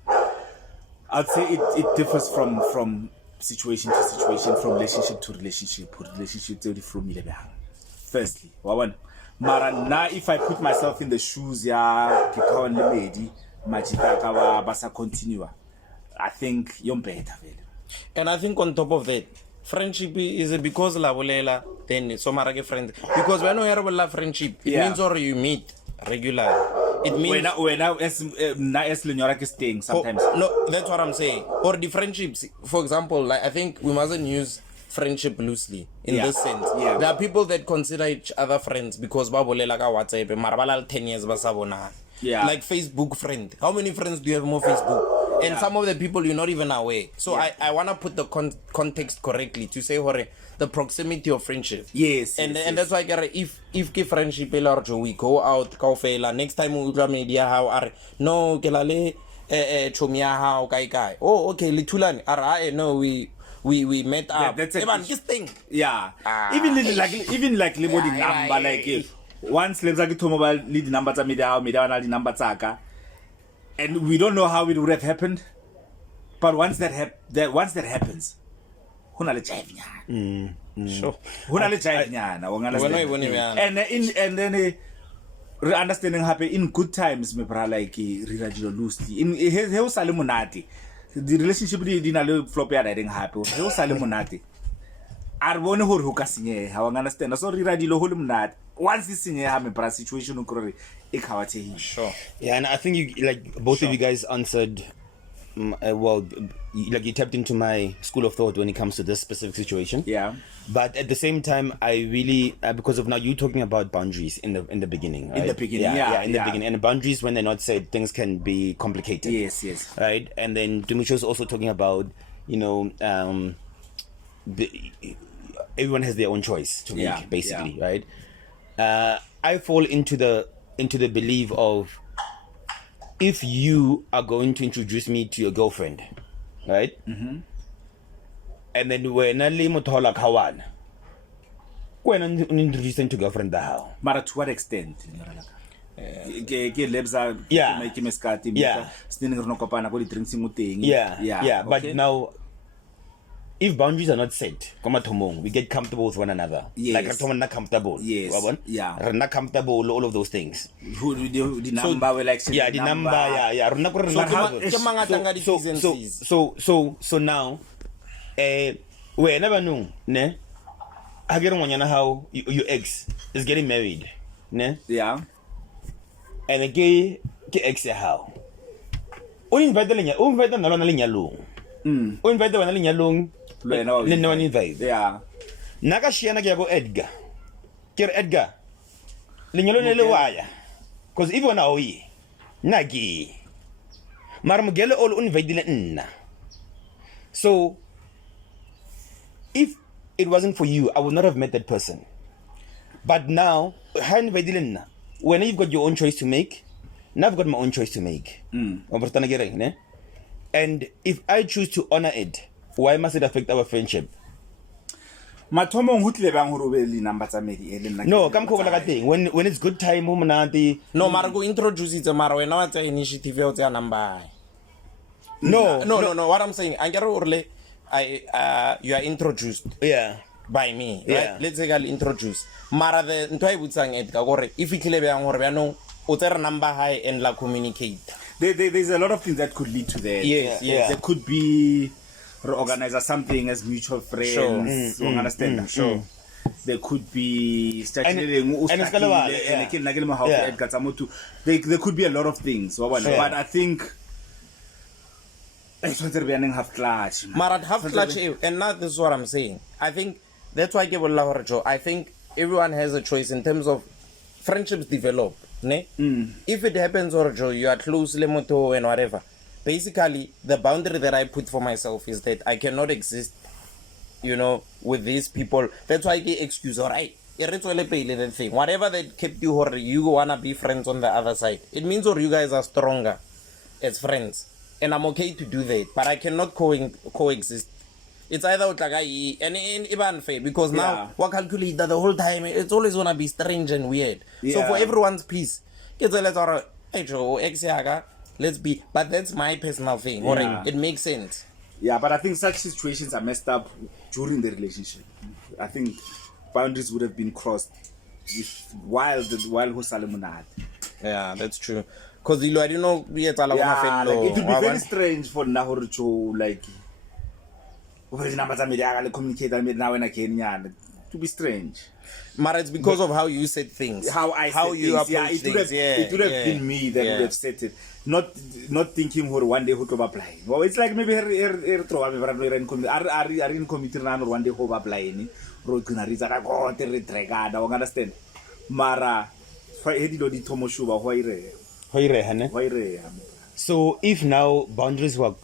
I'd say it differs from situation to situation, from relationship to relationship to from firstly. Mara na if I put myself in the shoes ya Kikawan lady, Majita kawa basa continue. I think you're better. And I think on top of that, friendship is because la bolela then so marake friends, because when we have friendship it means or you meet regularly, it means when as lenyora ke staying sometimes. No, that's what I'm saying. Or the friendships, for example, like I think we mustn't use friendship loosely in this sense. There are people that consider each other friends because ba bolela ka WhatsApp mara ba la 10 years ba sa bona. Like Facebook friend, how many friends do you have more Facebook? And some of the people you're not even aware. So I want to put the context correctly to say the proximity of friendship. Yes. And that's why I get if ke friendship or we go out kaofela next time we go media how are no ke la le chomia how kai. Oh okay litulani ara no we met up. That's a this thing. Yeah. Even like libody number like once let's like to mobile lead number tsa media na di number tsaka. And we don't know how it would have happened, but once that happens, huna le jive nyana. Sure. Huna le jive nyana. And then understanding happen in good times, me bra like re radilo loosely. In he o sa le monate. The relationship di na le flop ya riding happy. He o sa le monate. Ar bone hore ho ka senyeha, wa understand. So re radilo ho le monate. Once this senyeha me bra situation o kore e khawathehile. Sure. Yeah, and I think you like both of you guys answered well, like you tapped into my school of thought when it comes to this specific situation. Yeah. But at the same time, I really because of now you talking about boundaries in the beginning. Right? In the beginning, in the beginning, and boundaries when they're not said, things can be complicated. Yes. Right, and then Dumicho was also talking about everyone has their own choice to make, basically, right? I fall into the belief of if you are going to introduce me to your girlfriend, right? Mm-hmm. And then when I leave Motola Kawan, when I introduce them to girlfriend, how? But to what extent? But now if boundaries are not set, we get comfortable with one another. Yes. Like not comfortable. Yes. Yeah. We're not comfortable, all of those things. The number we like. Yeah, the number. So now, we never know, ne? I get on how your ex is getting married, ne? Yeah. And again, ex how? We invite the linya. We invite the linya long. We invite the linya long. No invite. Yeah. Nakashiana go Edgar. Edgar. Linyalo nele waya. Cause even now Nagi. Marmugele all invite nna. So if it wasn't for you, I would not have met that person. But now, when you've got your own choice to make, now I've got my own choice to make. And if I choose to honor it, why must it affect our friendship? No, come like thing. When it's good time, no, Margo introduce it, Maro, and now initiative number. No. What I'm saying, you are introduced. Yeah. By me, right? Yeah. Let's say I'll introduce. Mara the ntwa ibutsang et ka gore if it lebe yang gore bano o tsere number high and la communicate. There's a lot of things that could lead to that. Yes. There could be organize something as mutual friends. Sure. You understand? Sure. There could be there could be a lot of things. But I think half clutch. Mara half clutch, and now this is what I'm saying. I think that's why I think everyone has a choice in terms of friendships develop. Ne? If it happens or you are close lemoto and whatever, basically the boundary that I put for myself is that I cannot exist, with these people. That's why I get excuse, alright. Whatever that kept you or you wanna be friends on the other side, it means or you guys are stronger as friends. And I'm okay to do that, but I cannot coexist. It's either and even unfair because now we calculate that the whole time it's always gonna be strange and weird. So for everyone's peace, let's be. But that's my personal thing. It makes sense. Yeah, but I think such situations are messed up during the relationship. I think boundaries would have been crossed while Husalemunad. Yeah, that's true. Because I don't know, it would be very strange for Nahoricho, like. Communicate now and again, to be strange. But it's because of how you said things. How you approach things. It would have been me that would have said it. Not thinking who one day who to apply. Well, it's like maybe her committee or one day who apply. Understand? Mara, so if now boundaries were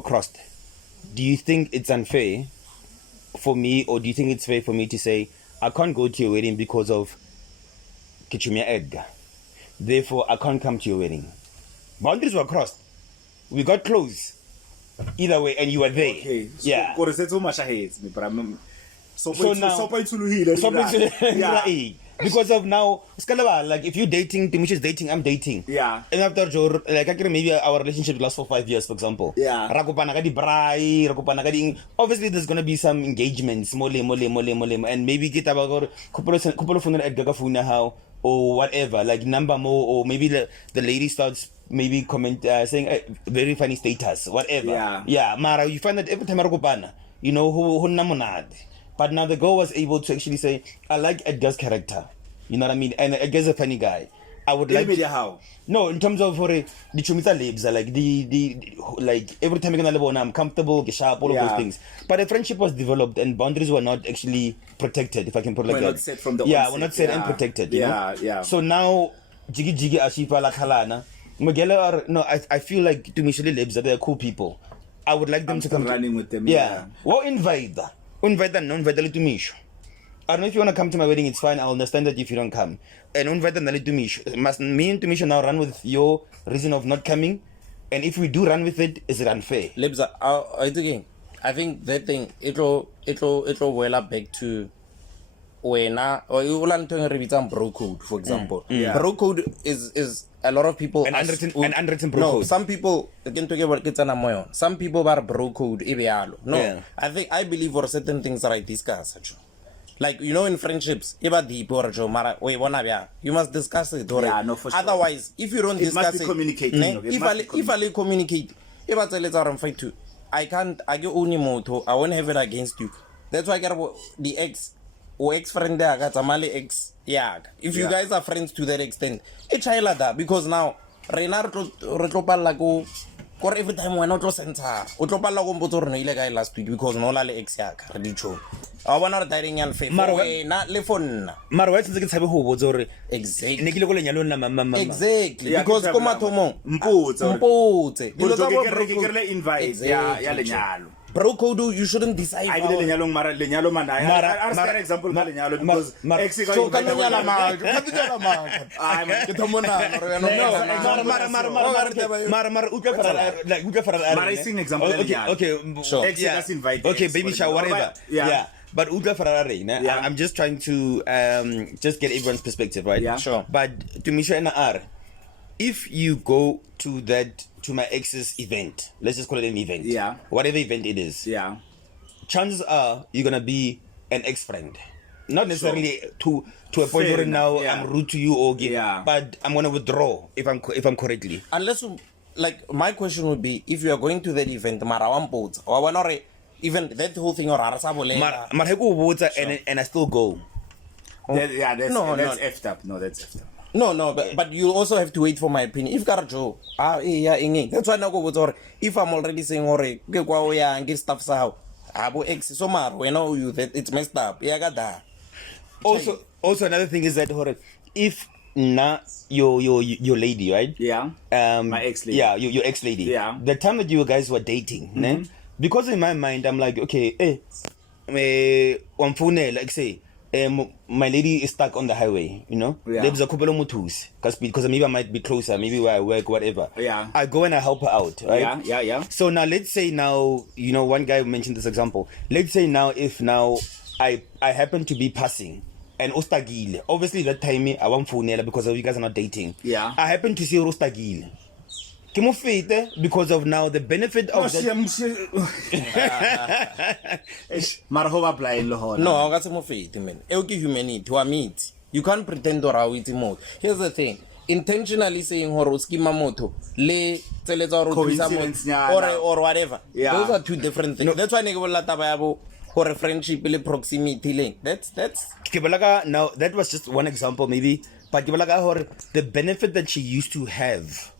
crossed, do you think it's unfair for me, or do you think it's fair for me to say I can't go to your wedding because of Kichumia Edgar? Therefore, I can't come to your wedding. Boundaries were crossed. We got close. Either way, and you were there. Okay. Yeah. Because of now, like if you're dating, Timish is dating, I'm dating. Yeah. And after like maybe our relationship lasts for 5 years, for example. Yeah. Obviously, there's gonna be some engagements, mole, and maybe get about couple of how or whatever, like number more, or maybe the lady starts maybe comment saying very funny status, whatever. Yeah. Mara, you find that every time who namunad. But now the girl was able to actually say, I like Edgar's character. You know what I mean? And Edgar's a funny guy. I would like how? No, in terms of the chumita lips, like like every time I'm comfortable, sharp, all of those things. But the friendship was developed and boundaries were not actually protected, if I can put it like that. Not set from the we're not set and protected. Yeah. So now Jiggy Ashifa la Kalana. I feel like to Michelle Libs that they're cool people. I would like them to come running with them. Yeah. Well, invite them, non-invite them to me. I don't know if you want to come to my wedding, it's fine. I'll understand that if you don't come. And invite them to me. Must me and Tumisha now run with your reason of not coming? And if we do run with it, is it unfair? Libza, I think that thing it'll well up back to when or you learn to bro code, for example. Bro code is a lot of people unwritten bro code. Some people again talk about moyo. Some people are bro code No. I believe for certain things that I discuss. Like in friendships, you must discuss it. No, for sure. Otherwise, if you don't discuss it, communicating. If I communicate, I can't argue only moto. I won't have it against you. That's why I get the ex or ex-friend there, I got Mali ex. Yeah. If you guys are friends to that extent, it's that because now Renato Retopalago. Or every time we're not center. Last week because no lale ex yak. I want to dying and faith. Not lefon. Marwet is a who exactly. Exactly. Because Komatomo. Invite. bro Kodu, you shouldn't decide. I believe lenyalo mara lenyalo man. I scare example ka lenyalo because so ka lenyala ma ka lenyala ma I'm ke thomona Mara uka fara Mara is an example. Okay, sure. Let's invite okay, baby shower, whatever. Yeah. But Uga Ferrari, I'm just trying to just get everyone's perspective, right? Yeah. Sure. But to Misha and R, if you go to my ex's event, let's just call it an event. Yeah. Whatever event it is. Yeah. Chances are you're gonna be an ex-friend. Not necessarily to a point Fair where now enough, I'm rude to you or Yeah. but I'm gonna withdraw if I'm correctly. Unless you, like my question would be, if you are going to that event, mara one boat or one or even that whole thing or and I still go. That's effed up. No, that's effed up. No, but you also have to wait for my opinion. If Garajo, that's why I go with or if I'm already saying or get stuff so Abu ex so mar we know you that it's messed up. Yeah, got that. Also another thing is that if your lady, right? Yeah. My ex-lady. Yeah, your ex-lady. Yeah. The time that you guys were dating, because in my mind I'm like, okay, on phone, like say, my lady is stuck on the highway, you know? Yeah. There's a couple of motos because maybe I might be closer, maybe where I work, whatever. Yeah. I go and I help her out, right? Yeah. So now let's say now, you know, one guy mentioned this example. Let's say now if now I happen to be passing and Ostagile, obviously that time I won't phone because you guys are not dating. Yeah. I happen to see Ostagile. Because of now the benefit of No, that's more faith, man. Humanity, to meet. You can't pretend or how it's more. Here's the thing. Intentionally saying horoski mamoto, Coincidence, or whatever. Yeah. Those are two different things. That's why nigga will tabayabo or a friendship proximity link. That's now that was just one example maybe, but the benefit that she used to have.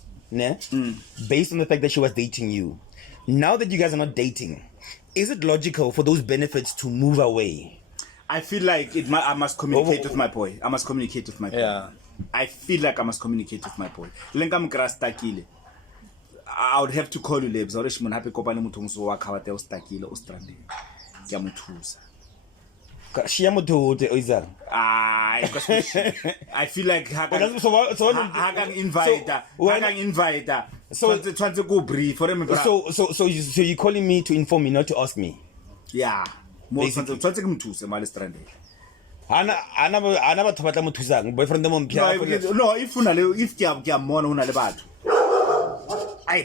Based on the fact that she was dating you. Now that you guys are not dating, is it logical for those benefits to move away? I feel like I must communicate with my boy. Yeah. I feel like I must communicate with my boy. I would have to call you Lebs. Or I'm happy kopane motho mo so wa khawate o stakile o stranded. Ke a mo thusa. I feel like hagang invite so go brief for him. So you're calling me to inform me, not to ask me? Yeah. Boyfriend no, if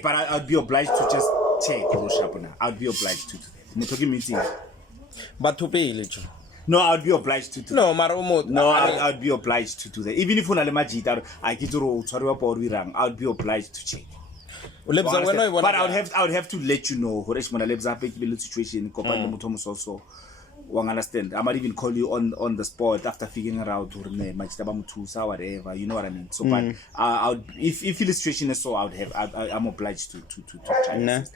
but I'd be obliged to just take I'd be obliged to but to pay little. No, I'd be obliged to do that. No, Maromo. No, I'd be obliged to do that. Even if you Majita, I get to I'd be obliged to check. But I would have to let you know the situation also. Understand? I might even call you on the spot after figuring out whatever, you know what I mean. So but if illustration is so I'm obliged to try this.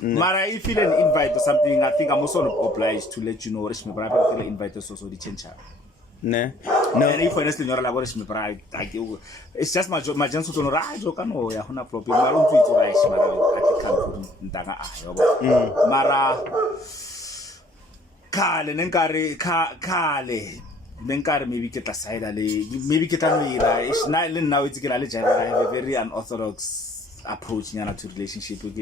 Mara, if you an invite or something, I think I'm also obliged to let you know but I feel invite us also the change. No. And if honestly you're like it's just my chance to know no problem. I don't tweet Mara Kale maybe get a side maybe get a it's not now it's get a have a very unorthodox approach to relationship with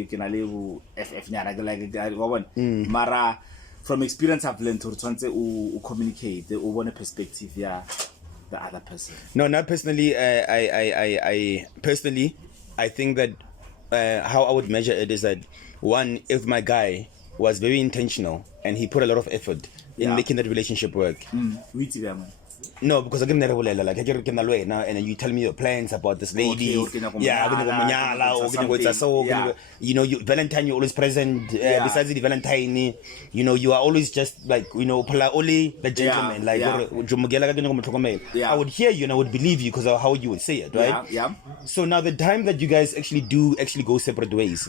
Mara from experience I've learned to communicate the one perspective the other person. No, not personally. I personally I think that how I would measure it is that one, if my guy was very intentional and he put a lot of effort in making that relationship work. No, because I can never like and you tell me your plans about this lady. You know, Valentine, you're always present. Besides the Valentine, you know, you are always just like, you know, only the gentleman. I would hear you and I would believe you because of how you would say it, right? Yeah. So now the time that you guys actually go separate ways,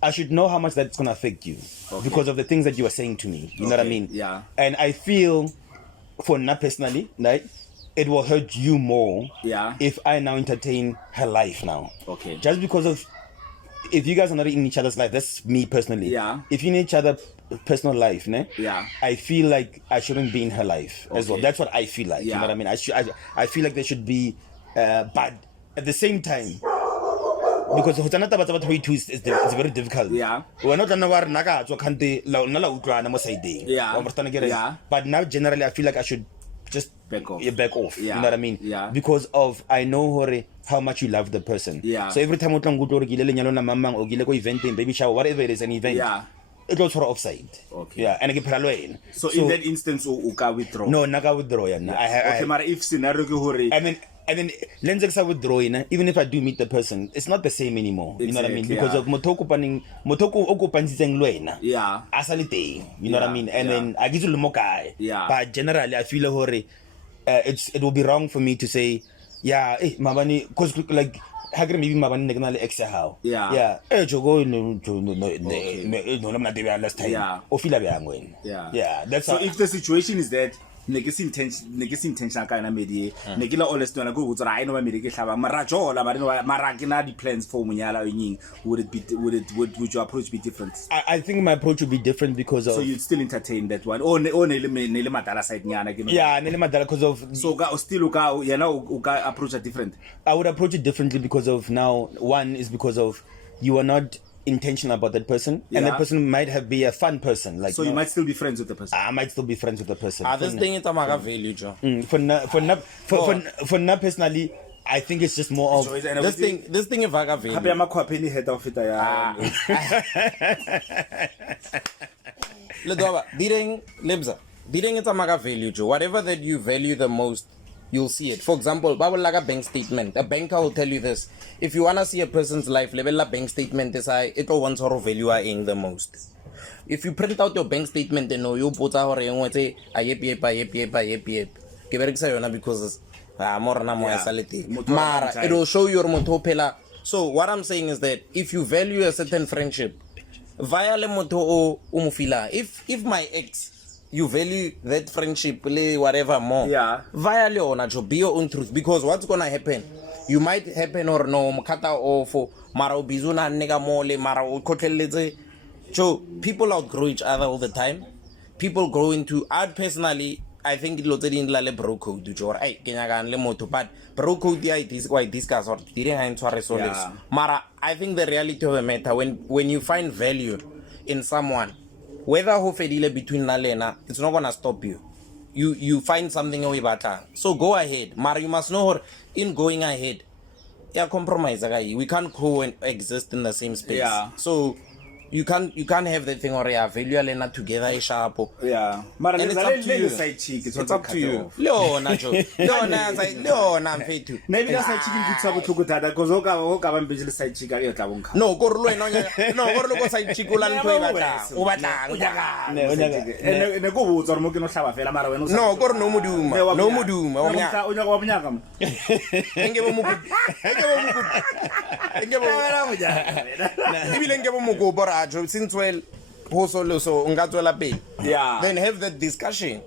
I should know how much that's gonna affect you because of the things that you are saying to me. You know what I mean? Yeah. And I feel, for not personally, right, it will hurt you more. Yeah. If I now entertain her life now. Okay. Just because of if you guys are not in each other's life, that's me personally. Yeah. If you need each other personal life, ne? Yeah. I feel like I shouldn't be in her life as well. That's what I feel like. You know what I mean? I feel like there should be, but at the same time, because it's very difficult. Yeah. We're not gonna worry naga so can't Yeah. But now generally I feel like I should just back off. Back off. Yeah. You know what I mean? Yeah. Because of I know how much you love the person. Yeah. So every time we go to event, baby shower, whatever it is, an event. Yeah. It goes for offside. Okay. Yeah. And I get so in that instance, uka withdraw. No, naga withdraw. Yeah. Okay, but if scenario and then lenses are withdrawing. Even if I do meet the person, it's not the same anymore. You know what I mean? Because of motoko okupanzitseng lwena. Yeah. Asalite. You know what I mean? And then I give you the yeah. But generally, I feel it will be wrong for me to say, yeah, mabani, because like. Maybe mabani negnale ex how. Yeah. Jogo no last time. Yeah. Yeah. That's so if the situation is that negesi intention kana medi negila honest na go utsara I know ba medi ke hlaba mara jola mara ke na di plans for munyala ying would your approach be different? I think my approach would be different because of. So you'd still entertain that one or ne le madala side nyana ke. Yeah, ne le madala because of. So still uka approach it different. I would approach it differently because of now one is because of you are not intentional about that person, and that person might be a fun person. Like so, you might still be friends with the person. I might still be friends with the person. This thing is a value, Joe. For now personally, I think it's just more of this thing is value. Happy I'm a company head of it. Didn't it's a value, Joe. Whatever that you value the most, you'll see it. For example, like a bank statement. A banker will tell you this. If you want to see a person's life, level up bank statement is it will want sort of value in the most. If you print out your bank statement, then you put out because it will show your motopela. So what I'm saying is that if you value a certain friendship, via le moto umufila. If my ex you value that friendship, whatever more. Yeah. Via Leona, be your own truth. Because what's gonna happen? You might happen or no, Mkata or for Maro Bizuna, Nega Mole, Maro Koteleze. So people outgrow each other all the time. People grow into art personally. I think it loaded in Lale Broco, do your I Kenyagan Lemoto, but Broco the ideas quite discuss or didn't Mara, I think the reality of the matter when you find value in someone. Whether who fedile between Nalena, it's not gonna stop you. You find something away better. So go ahead. Mara, you must know in going ahead. Yeah, compromise. We can't go and exist in the same space. Yeah. So you can't have that thing or value Lena together sharp. Yeah. Mara, and it's up to you. It's up to you. Leona, Leona, Fetu. Maybe that's like chicken good sabu to that because Oka and Bill side chicken. No, Gorlo, no, Gorlo side chicken and and the go or Mokino Sava Mara. No, Gorno Mudum, no Mudum, since well, yeah. Then have that discussion.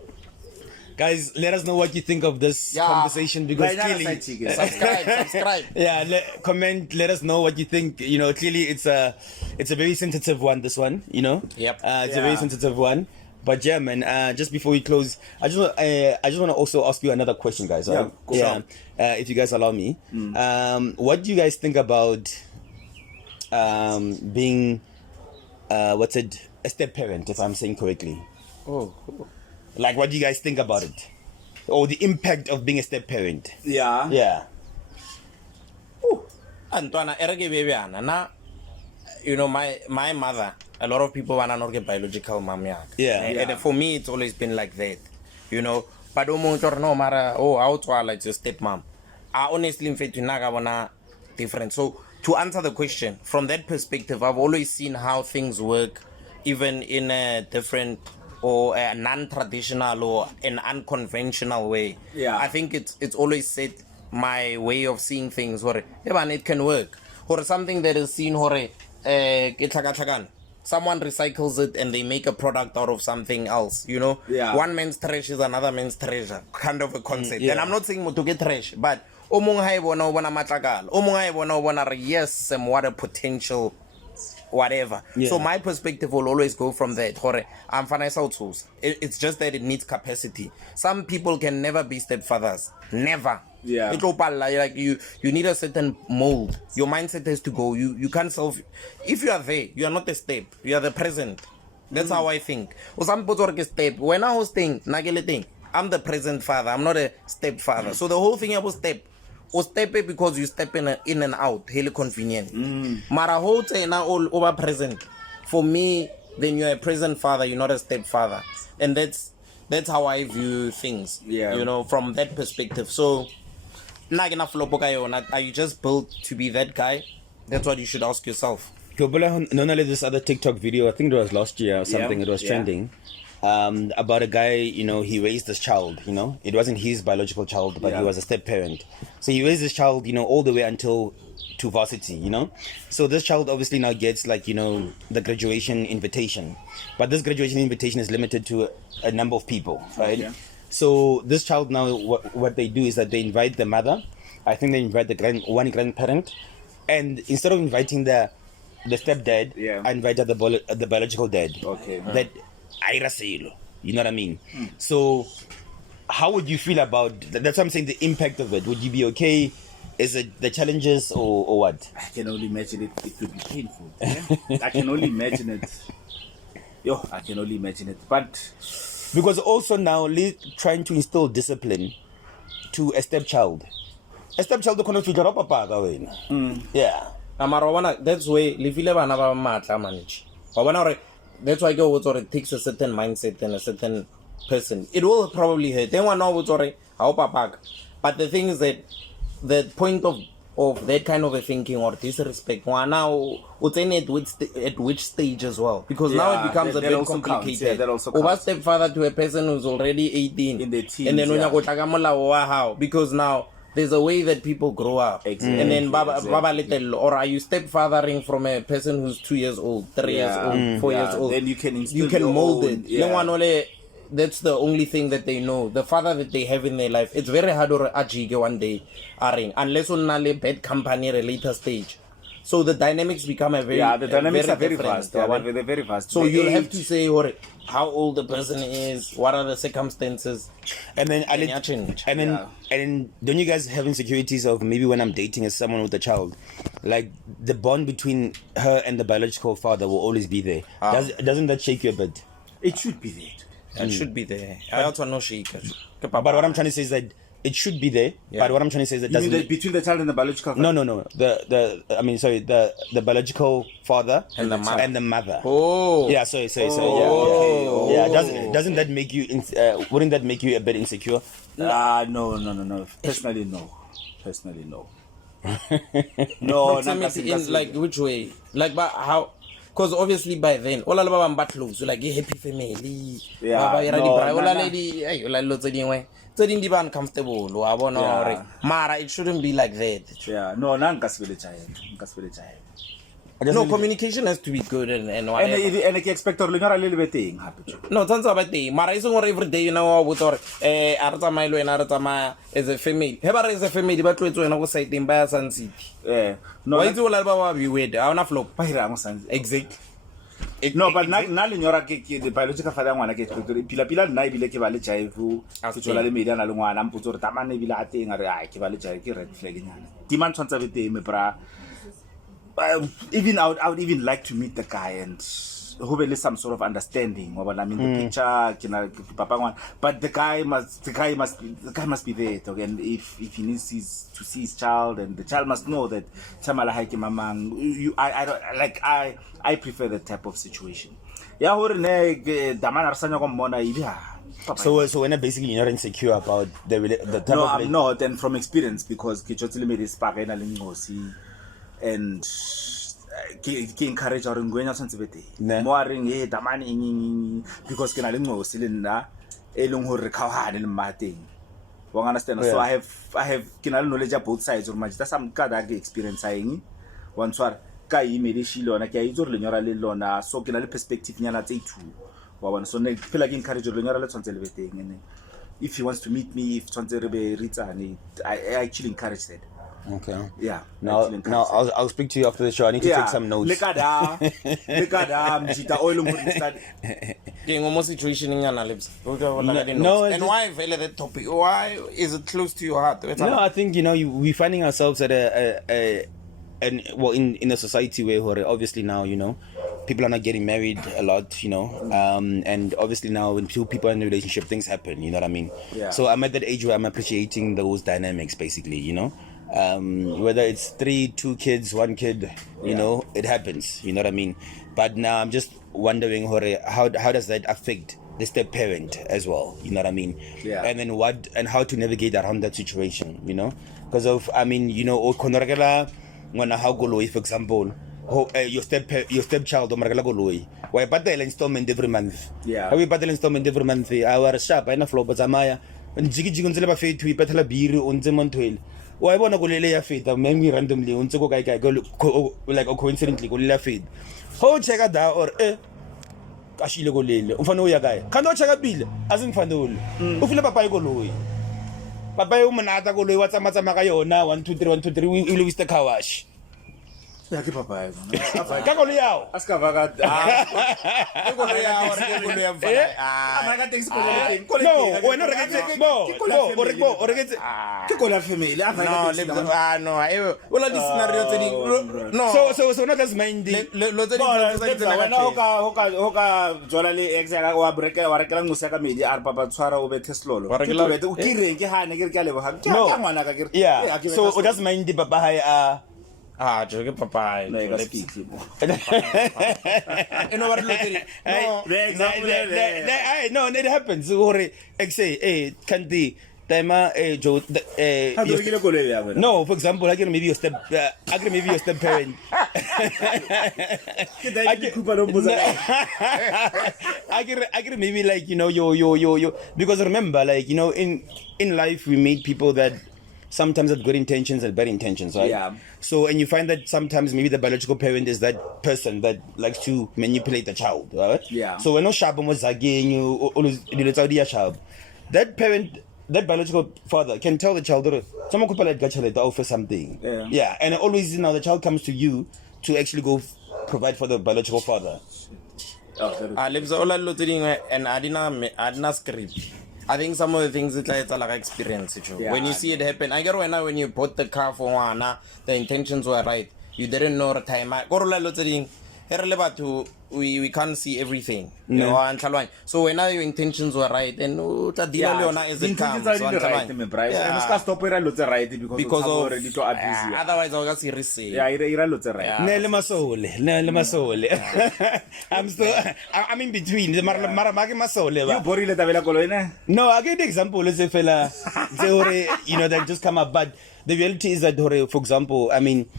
Guys, let us know what you think of this conversation because clearly subscribe. Yeah, comment. Let us know what you think. You know, clearly it's a very sensitive one. This one, you know. Yep. It's a very sensitive one. But yeah, man. Just before we close, I just want to also ask you another question, guys. Right? If you guys allow me. What do you guys think about being a step parent, if I'm saying correctly? Oh. Like, what do you guys think about it? Or the impact of being a step parent? Yeah. Yeah. Antoana, you know, my mother, a lot of people want to not get biological mom. Yeah. And for me, it's always been like that. You know, but no matter, how to like your stepmom. I honestly feel to different. So, to answer the question, from that perspective, I've always seen how things work, even in a different or a non-traditional or an unconventional way. Yeah. I think it's always set my way of seeing things or it can work. Or something that is seen or someone recycles it and they make a product out of something else, you know? Yeah. One man's trash is another man's treasure, kind of a concept. And I'm not saying to get trash, but yes, what a potential whatever. So my perspective will always go from that. I'm financial tools. It's just that it needs capacity. Some people can never be stepfathers. Never. Yeah. Like you need a certain mold. Your mindset has to go. You can't solve. If you are there, you are not a step. You are the present. That's how I think. Or some people work a step. When I was thinking, I'm the present father. I'm not a stepfather. So the whole thing about step. Or step it because you step in and out, really convenient. Mara whole now all over present. For me, then you're a present father, you're not a stepfather. And that's how I view things. Yeah. You know, from that perspective. So are you just built to be that guy? That's what you should ask yourself. This other TikTok video, I think it was last year or something, it was trending. About a guy, he raised this child, it wasn't his biological child, but he was a step parent. So he raised this child, all the way until to varsity, So this child obviously now gets the graduation invitation, but this graduation invitation is limited to a number of people, right? Yeah. So this child now, what they do is that they invite the mother, I think they invite the one grandparent, and instead of inviting the stepdad, I invited the biological dad. Okay. That you know what I mean? So how would you feel about that's what I'm saying, the impact of it? Would you be okay? Is it the challenges or what? I can only imagine it would be painful. Yeah? I can only imagine it. I can only imagine it. But because also now trying to instill discipline to a stepchild. A stepchild cannot figure out papa. Yeah. That's why that's why I go with it takes a certain mindset and a certain person. It will probably hurt. Then one know but the thing is that the point of that kind of a thinking or disrespect, now at which stage as well? Because now it becomes a bit complicated. Over stepfather to a person who's already 18 in the teens, and then when you go because now there's a way that people grow up. Exactly. And then Baba little, or are you stepfathering from a person who's 2 years old, 3 years old, 4 years old? Then you can mold it. That's the only thing that they know. The father that they have in their life, it's very hard to achieve one day, unless on a bad company at a later stage. So the dynamics become the dynamics are very fast. They're very fast. So you'll have to say how old the person is, what are the circumstances, and then don't you guys have insecurities of maybe when I'm dating as someone with a child, like the bond between her and the biological father will always be there? Doesn't that shake you a bit? It should be there. It should be there. I also know shake. But what I'm trying to say is that it should be there, but what I'm trying to say is that doesn't between the child and the biological father? No. The biological father and the mother. Oh. Yeah, sorry. Doesn't that make you wouldn't that make you a bit insecure? No. Personally, no. No, in like which way? Like but how? Because obviously by then, all of them close. So like a happy family. So didn't be uncomfortable. Mara, it shouldn't be like that. Yeah, no, no, communication has to be good and whatever. And I expect a little bit thing happen. No, it's not about the Mara is every day, with Arta Milo and Artama as a family. Heber is a family, but to an outside in Bias and City. Yeah, no, why do all you wait? I want to flow. Exact. No, but now in your the biological father want to get Pila Nai like a child who actually made an alone and put Tamani Villa thing or I give a red flag. Demand on the bra. Even I would even like to meet the guy and hopefully some sort of understanding. I mean, the picture, but the guy must be there. And if he needs to see his child, and the child must know that I prefer that type of situation. So when basically you're not insecure about the type no, of I'm not, and from experience because Kichotili made this pack and encourage our ngwenya sensitivity more ring damani because ke na le ngosi le nna e leng hore khawhane le mateng wa understand. So I have ke na le knowledge of both sides or Majita some ka da experience aeng one swar ka imedi shilona ke a itse re lenyora le lona, so ke na le perspective nyana tse two wa bona. So ne feel like encourage re lenyora le tshwantse le beteng, and if he wants to meet me, if tshwantse re be ritsane, I actually encourage that. Okay. Yeah. Now I'll speak to you after the show. I need to take some notes. Majita oil almost situation in Libs. No, and why value that topic? Why is it close to your heart? No, I think we're finding ourselves at in a society where obviously now people are not getting married a lot, and obviously now when two people are in a relationship, things happen. You know what I mean? Yeah. So I'm at that age where I'm appreciating those dynamics, basically. Whether it's 3, 2 kids, 1 kid, it happens. You know what I mean? But now I'm just wondering, how does that affect the step parent as well? You know what I mean? Yeah. And then how to navigate around that situation? Because of for example. Your stepchild or maragala goloi. Why patela installment every month? Yeah. How we patela installment every month? Our shop I na flow but zamaya. And jigi unzele ba fate we patela biru unze montwel. Why bona golele ya fate maybe randomly unze go kai go like coincidentally golele fate. How check da or kashile golele. Ufana uya kai. Kando check bile azing fanole. Ufile papa goloi. Papa yo manata goloi wa tsama ka yona 1 2 3 1 2 3 we will the car wash. Ya ke papa eno. Ka go le yao. Aska vaga. Ke go le yao re ke go le yao. Amaga taxi ko le teng. No, wena re ke ke ko la family. No, no, ola di scenario tse di no. So not as minding. Lo tse di wena ho ka jola le ex ya wa brekela wa rekela ngusa ka medi a re papa tshwara o bethe slolo. O kireng ke hane ke re ke a leboga. Ke a ngwana ka ke re. Yeah. So o does mind the papa hai joke papa. No, no, it happens. Say, can't be. No, for example, I can maybe your step parent. I can maybe like yo because remember like in life we meet people that sometimes have good intentions and bad intentions, right? Yeah. So, and you find that sometimes maybe the biological parent is that person that likes to manipulate the child, right? Yeah. So when no sharp was again, that parent, that biological father can tell the child, someone could offer something. Yeah. Yeah. And always, the child comes to you to actually go provide for the biological father. And I didn't script. I think some of the things it's like experience. Yeah, when you see it happen, I get when you bought the car for one, the intentions were right. You didn't know the time. We can't see everything. So when your intentions were right, then is it comes. Because of otherwise I'll just risk. I'm in between. You bori no, I give the example. Let's say fella, that just come up. But the reality is that, for example, I mean,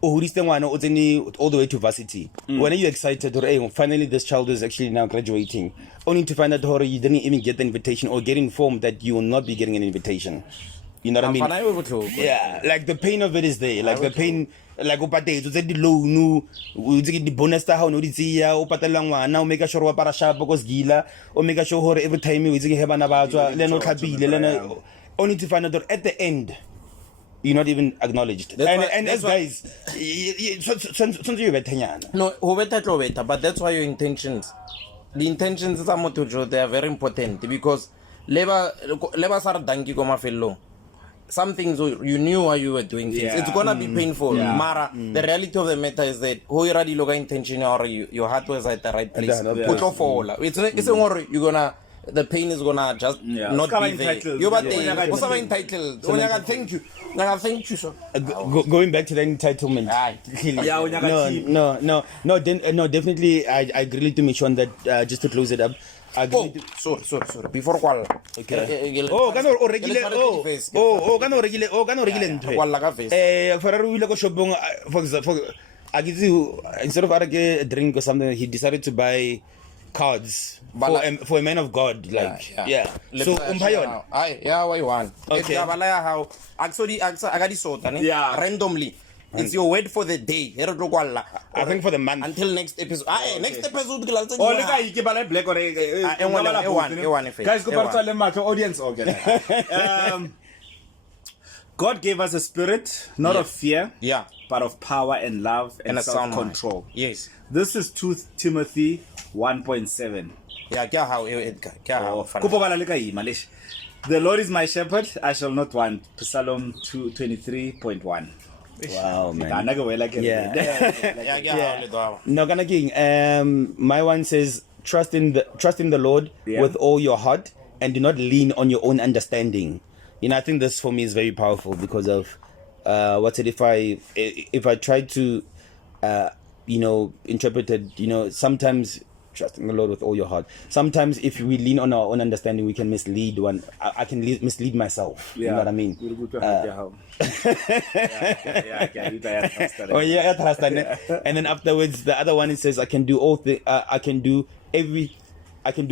all the way to varsity. When are you excited? Finally, this child is actually now graduating. Only to find out you didn't even get the invitation or get informed that you will not be getting an invitation. You know what I mean? Yeah, like the pain of it is there. Like the pain, like the loan, the bonus how no now make sure wa para sharp because gila or make sure every time you have an about only to find out that at the end you're not even acknowledged. And as guys, no, but that's why your intentions, the intentions they are very important because some things you knew why you were doing things. Yeah. It's gonna be painful. Yeah. Mara, the reality of the matter is that who you already look intention or your heart was at the right place. It's you're gonna. The pain is gonna just not be there. You're entitled. Thank you. Thank you, sir. Going back to the entitlement. No, definitely. I agree to mention that just to close it up. Sorry. Before call. Okay. For example, I give you instead of a drink or something, he decided to buy cards for a man of God, like yeah. So what you want? Okay. How actually I got this randomly. It's your word for the day. I think for the month. Until next episode. Next episode. Guys, go back to the audience. God gave us a spirit, not of fear, but of power and love and a sound self-control. mind. Yes. This is 2 Timothy 1.7. Yeah, ke how Edgar. Ke how. Kopo bala le ka ima lesh. The Lord is my shepherd, I shall not want. Psalm 23.1. Wow, man. No, gonna king. My one says, trust in the Lord with all your heart, and do not lean on your own understanding. You know, I think this for me is very powerful because of if I try to interpret it, sometimes trusting the Lord with all your heart. Sometimes if we lean on our own understanding, we can mislead one. I can mislead myself. You know what I mean? And then afterwards, the other one it says, I can do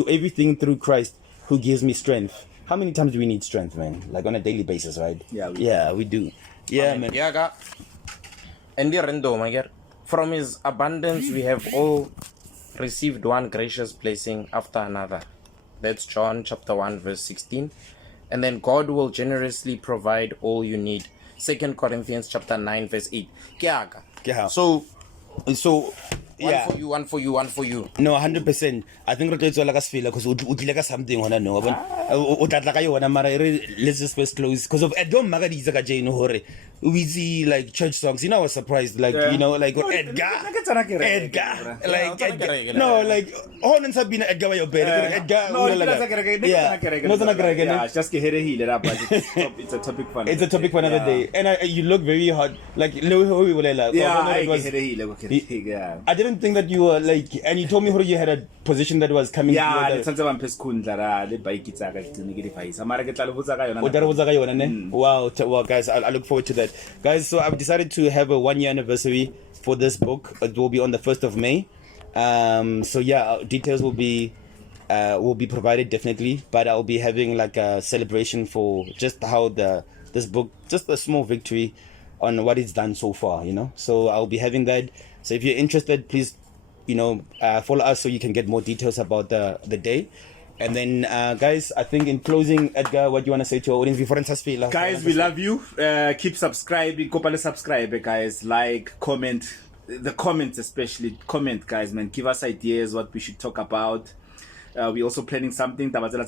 everything through Christ who gives me strength. How many times do we need strength, man? Like on a daily basis, right? Yeah, we do. Yeah, man. Yeah, and the random, I get from His abundance we have all received one gracious blessing after another. That's John chapter 1 verse 16. And then God will generously provide all you need. 2 Corinthians chapter 9 verse 8. So yeah. One for you. No, 100%. I think it's all like a feel because we like something on no. Let's just first close because of Edom Magadi Jane Hore. We see like church songs. I was surprised, like like Edgar. No, like on and Sabina Edgar your bed. Edgar. Yeah, it's just it's a topic for It's a topic for another day. And you look very hot. Like I didn't think that you were like, and you told me how you had a position that was coming. Wow, guys, I look forward to that. Guys, so I've decided to have a 1-year anniversary for this book. It will be on the 1st of May. So yeah, details will be provided definitely, but I'll be having like a celebration for just how this book, just a small victory on what it's done so far, So I'll be having that. So if you're interested, please, follow us so you can get more details about the day. And then, guys, I think in closing, Edgar, what do you want to say to our audience before guys, we love you. Keep subscribing. Subscribe, guys. Like, comment. The comments especially. Comment, guys, man. Give us ideas what we should talk about. We're also planning something. But yeah,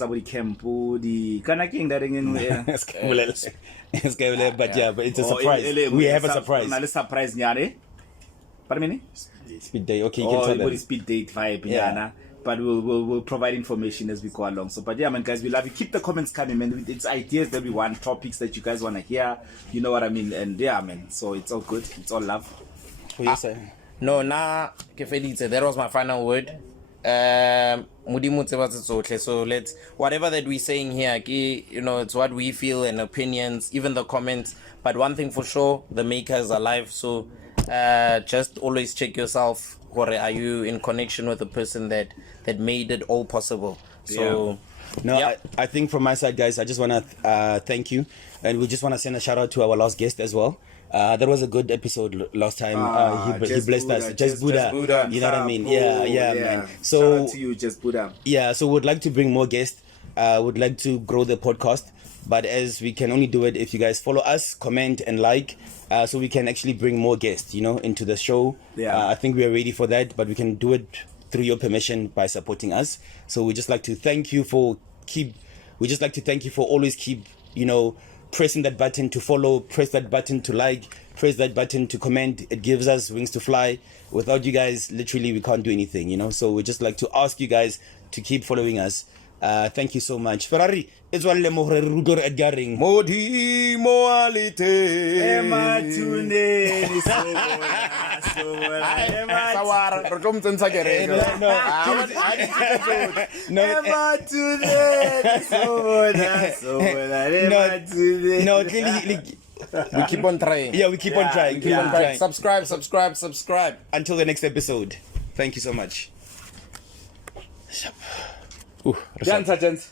but it's a surprise. We have a surprise. Speed date. Okay, you can tell them. Speed date vibe. But we'll provide information as we go along. So, but yeah, man, guys, we love you. Keep the comments coming, man. It's ideas that we want, topics that you guys want to hear. You know what I mean? And yeah, man. So it's all good. It's all love. What you say? No, that was my final word. So let's, whatever that we're saying here, it's what we feel and opinions, even the comments. But one thing for sure, the maker is alive. So just always check yourself. Are you in connection with the person that made it all possible? So I think from my side, guys, I just want to thank you, and we just want to send a shout out to our last guest as well. That was a good episode last time. He blessed us. Just Buddha. You know what I mean? Yeah, man. So shout out to you, Just Buddha. Yeah, so we'd like to bring more guests. Would like to grow the podcast, but as we can only do it if you guys follow us, comment, and like. So we can actually bring more guests, into the show. I think we are ready for that, but we can do it through your permission by supporting us. So we just like to thank you for always keep, pressing that button to follow, press that button to like, press that button to comment. It gives us wings to fly. Without you guys, literally, we can't do anything, So we just like to ask you guys to keep following us. Thank you so much. Ferrari, it's one lemon ruder Edgaring. Modi moalite. No, clearly. We keep on trying. Yeah, we keep on trying. Keep on trying. Subscribe. Until the next episode. Thank you so much. Gents.